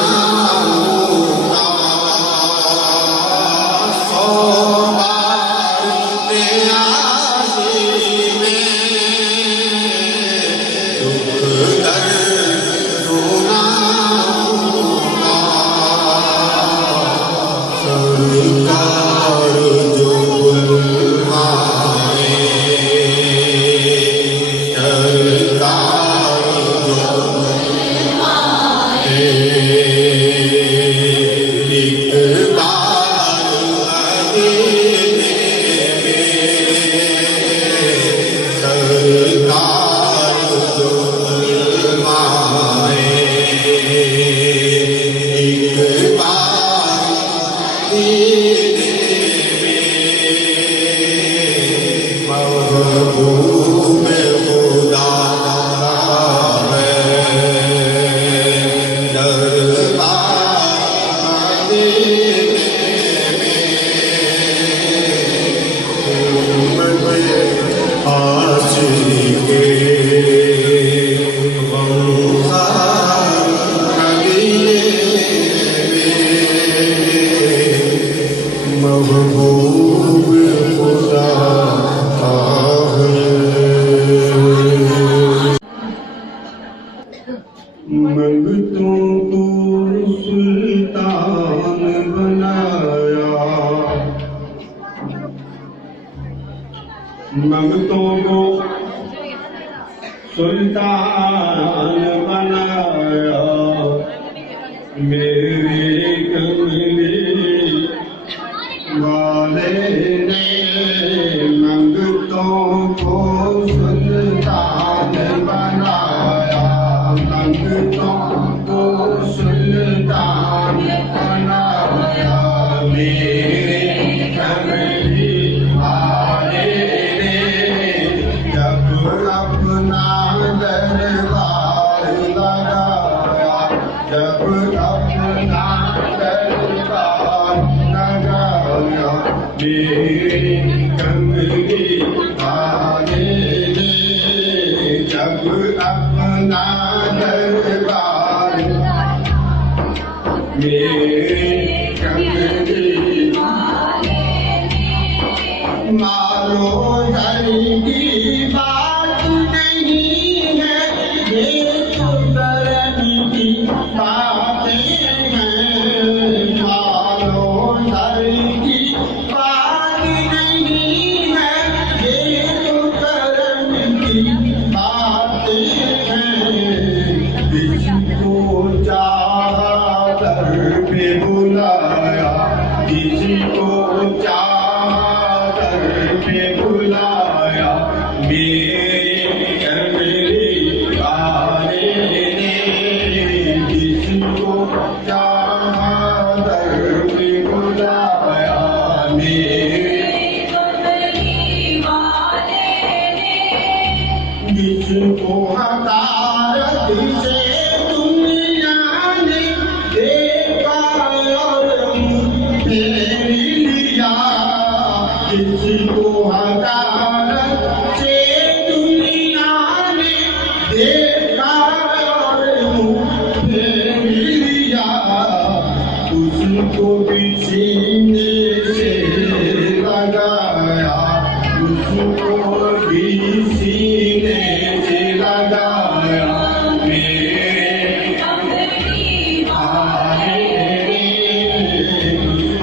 मंगतों को सुल्तान बनाया, मंगतों को सुल्तान बनाया, मेरे कमले वाले ने मंगतों को सुल्तान बनाया, मंगतों को सुल्तान बनाया, मेरे कमले वाले ने जब अपना दरबार लगाया, जब अपना दरबार लगाया, मेरे कमले वाले ने जब अपना दरबार, मेरे कमले मारो घर की बात नहीं है, ये तो धर्म की बातें हैं, मारो घर की बात नहीं है, ये तो धर्म की बातें हैं, किसको चाहा दर पे बुलाया, किसको चाहा दर पे बुलाया, मेरे कमले वाले ने किसको चाहा दर पे बुलाया, मेरे जिसको हकारत से दुनिया ने देखा और फेर लिया, जिसको हकारत से दुनिया ने देखा और फेर लिया, उसको भी सीने से लगाया, उसको भी सीने से लगाया, मेरे आने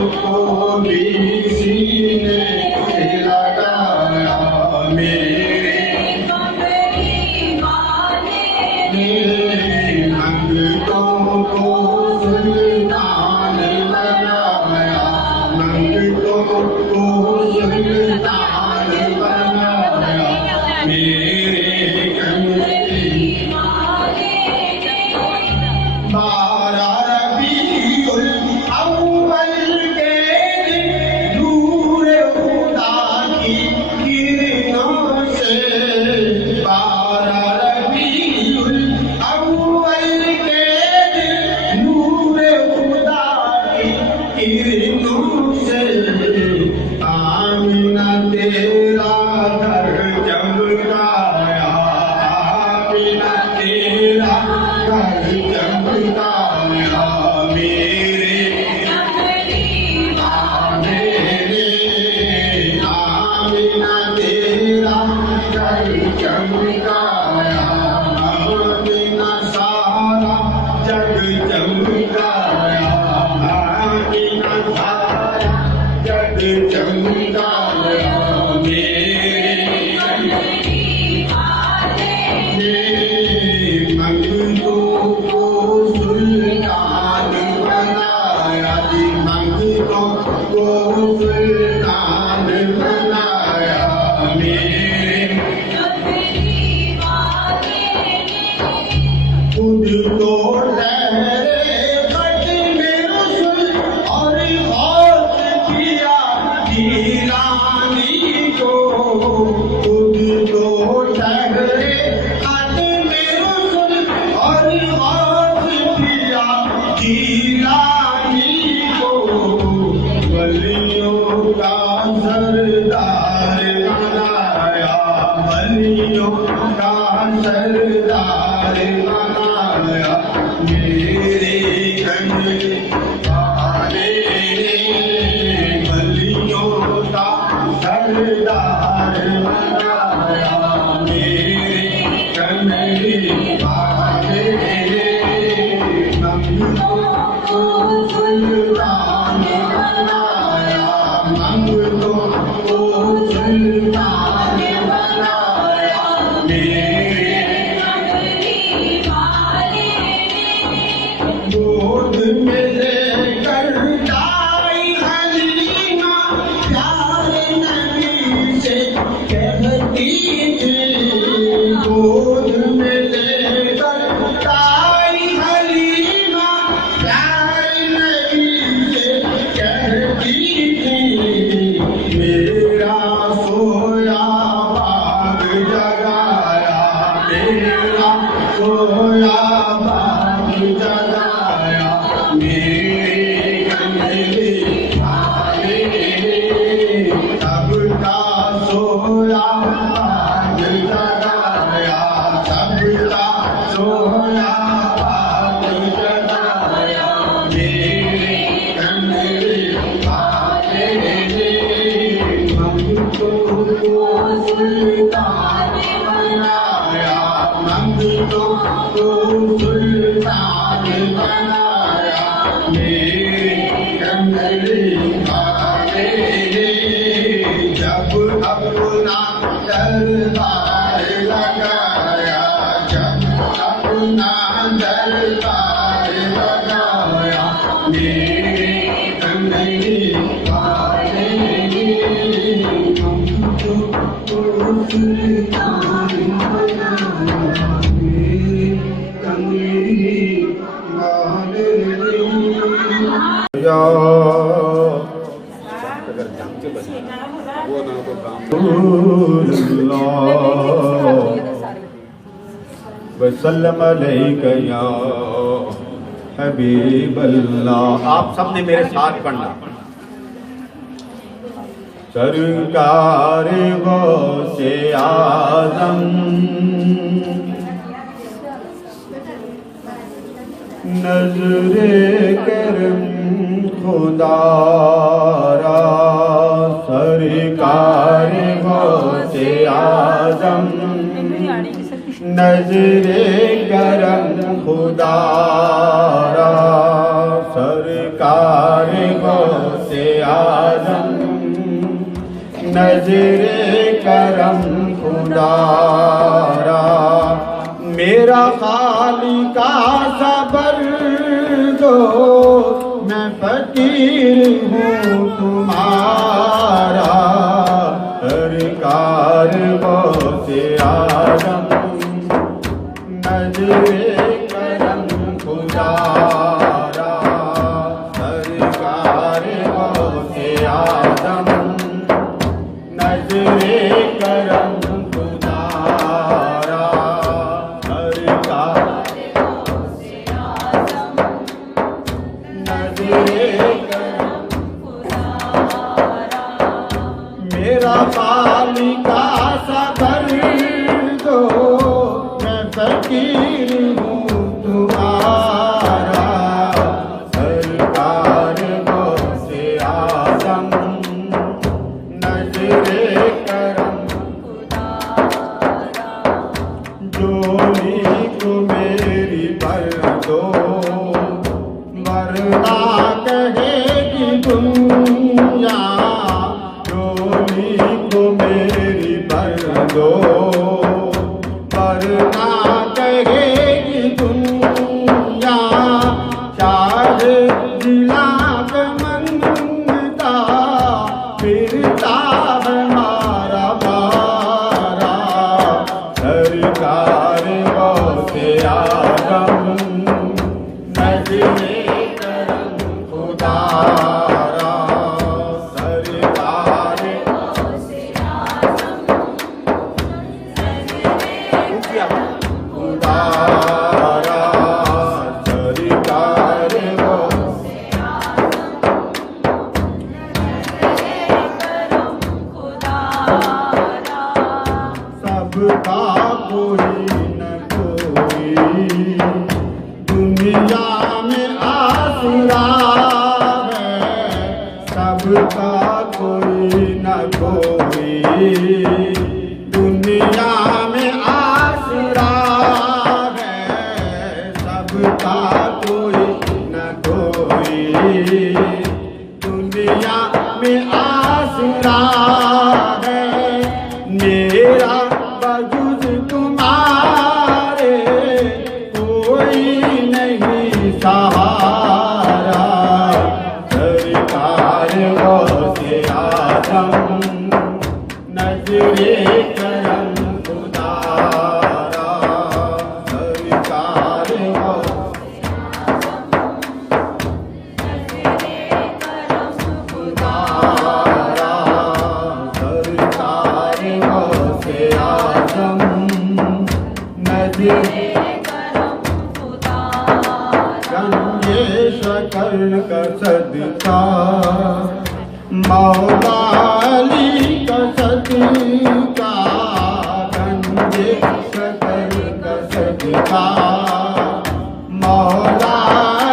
उसको भी सीने से लगाया, मेरे मंगतों को सुल्तान बनाया, मंगतों को सुल्तान बनाया, मेरे कमले 12 रबीउल अव्वल के दिन नूर खुदा की किरणों से चमकाया बिना सारा जग चमकाया बिना सारा जग चमकाया मंगू को सुल्तान बनाया जी मंगू को सुल्तान बनाया खुद तो लहरे बट में रसूल और गौस किया दीवानी को खुद तो लहरे बट में रसूल और गौस किया दीवानी को वलियों का सरदार बनाया वलियों का सरदार बनाया मेरे कमले वाले वलियों का सरदार बनाया मेरे कमले वाले मंगो को सुल्तान बनाया मंगो को सुल्तान बनाया गोद में लेकर दाई हलीमा प्यारे नबी से कहती थी गोद में लेकर दाई हलीमा प्यारे नबी से कहती थी मेरा सोया बाग जगाया मेरा सोया बाग जगाया मेरे कमले वाले सबका सोया बाग जगाया सबका सोया बाग जगाया मेरे कमले वाले मंगो को सुल्तान बनाया मंगो को सुल्तान बनाया मेरे कमले वाले जब अपना दरबार लगाया जब अपना दरबार लगाया मेरे कमले वाले मंगो को सुल्तान बनाया मेरे कमले वाले अगर ढंग से बजा वो ना तो काम वसल्लम अलैका या हबीबल्लाह। आप सबने मेरे साथ पढ़ना। सरकार गौसे आज़म नज़रे करम खुदारा सरकार गौसे आज़म नज़रे करम खुदारा सरकार गौसे आज़म नज़रे करम खुदारा मेरा खालिका सबर दो मैं फकीर हूँ तुम्हारा सरकार गौसे आज़म नज़रे करम खुदारा सरकार गौसे आज़म नज़रे करम खुदारा सरकार गौसे आज़म नज़रे करम खुदारा मेरा खालिका सबर दो झोली को मेरी भर दो, वरना कहेगी दुनिया झोली को मेरी भर दो, वरना कहेगी दुनिया चाहे जिला मंगता फिरता हमारा बारा, सरकार से आगम नजरे करम खुदारा, सरकार खुदारा, सरकार सबका कोई न कोई दुनिया में आसरा है, सबका कोई न कोई दुनिया में आसरा है, सबका कोई न कोई दुनिया में आसरा है, मेरा वजूद तुम्हारे कोई नहीं सहारा, सरकार से आदम नजरे करम खुदारा, सरकार खुदारा, सरकार से आदम नजरे गंगे शकर का सदका मौला अली का सदका, गंगे शकर का सदका मौला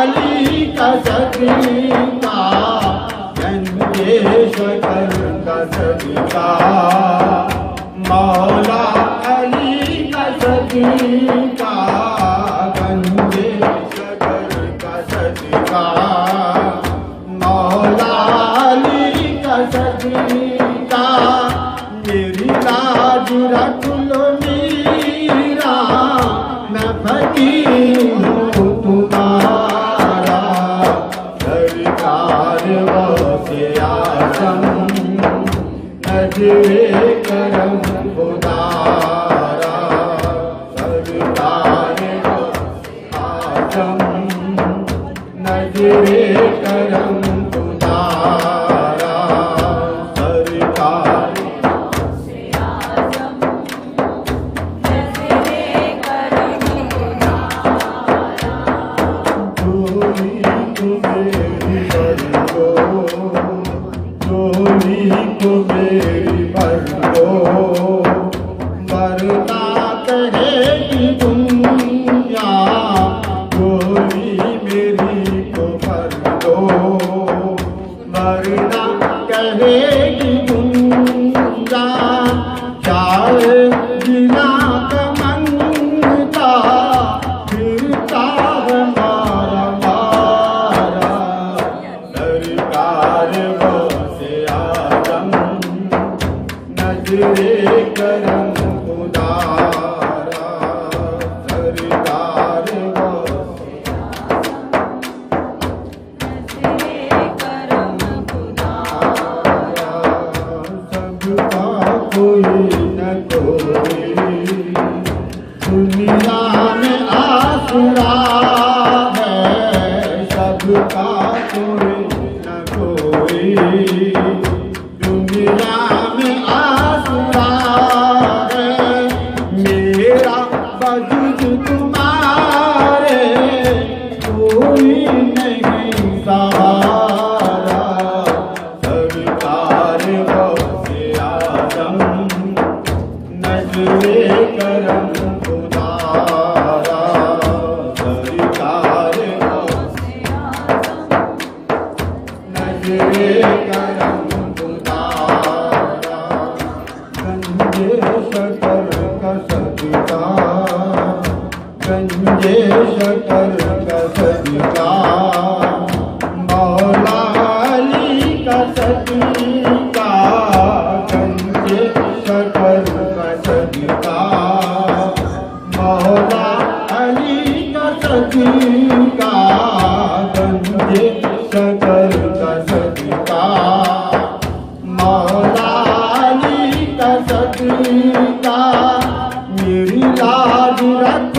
अली का सदका, गंगे शकर का सदका मौला अली का सदका, गंगे शकर का सदका मौला अली का सदका, मेरी लाज रख लो मीरा, मैं फकीर हूँ तुम्हारा, सरकार से आजम नजरे करम खुदारा, सरकार आजम नजरे करम खुदारा, सरकार झोली को मेरी भर दो, झोली को मेरी भर दो, वरना कहेगी दुनिया झोली मेरी को भर दो, वरना कहेगी दुनिया चाहे जिला मंगता फिरता हमारा मारा, सरकार से आदम नजरे करम खुदारा, सरकार सबका कोई न कोई दुनिया में आसरा है, सबका कोई न कोई दुनिया में आसरा है, मेरा वजूद तुम्हारे कोई नहीं सहारा, सरकार से आदम नजरे करम खुदारा, सरकार नजरे करम खुदारा, गंगे शकर का सदका, गंजे शकर का सदका, मौला अली का सदका, गंजे शकर का सदका, मौला अली का सदका, गंजे शकर का सदका, मौला अली का सदका, मेरी लाज रख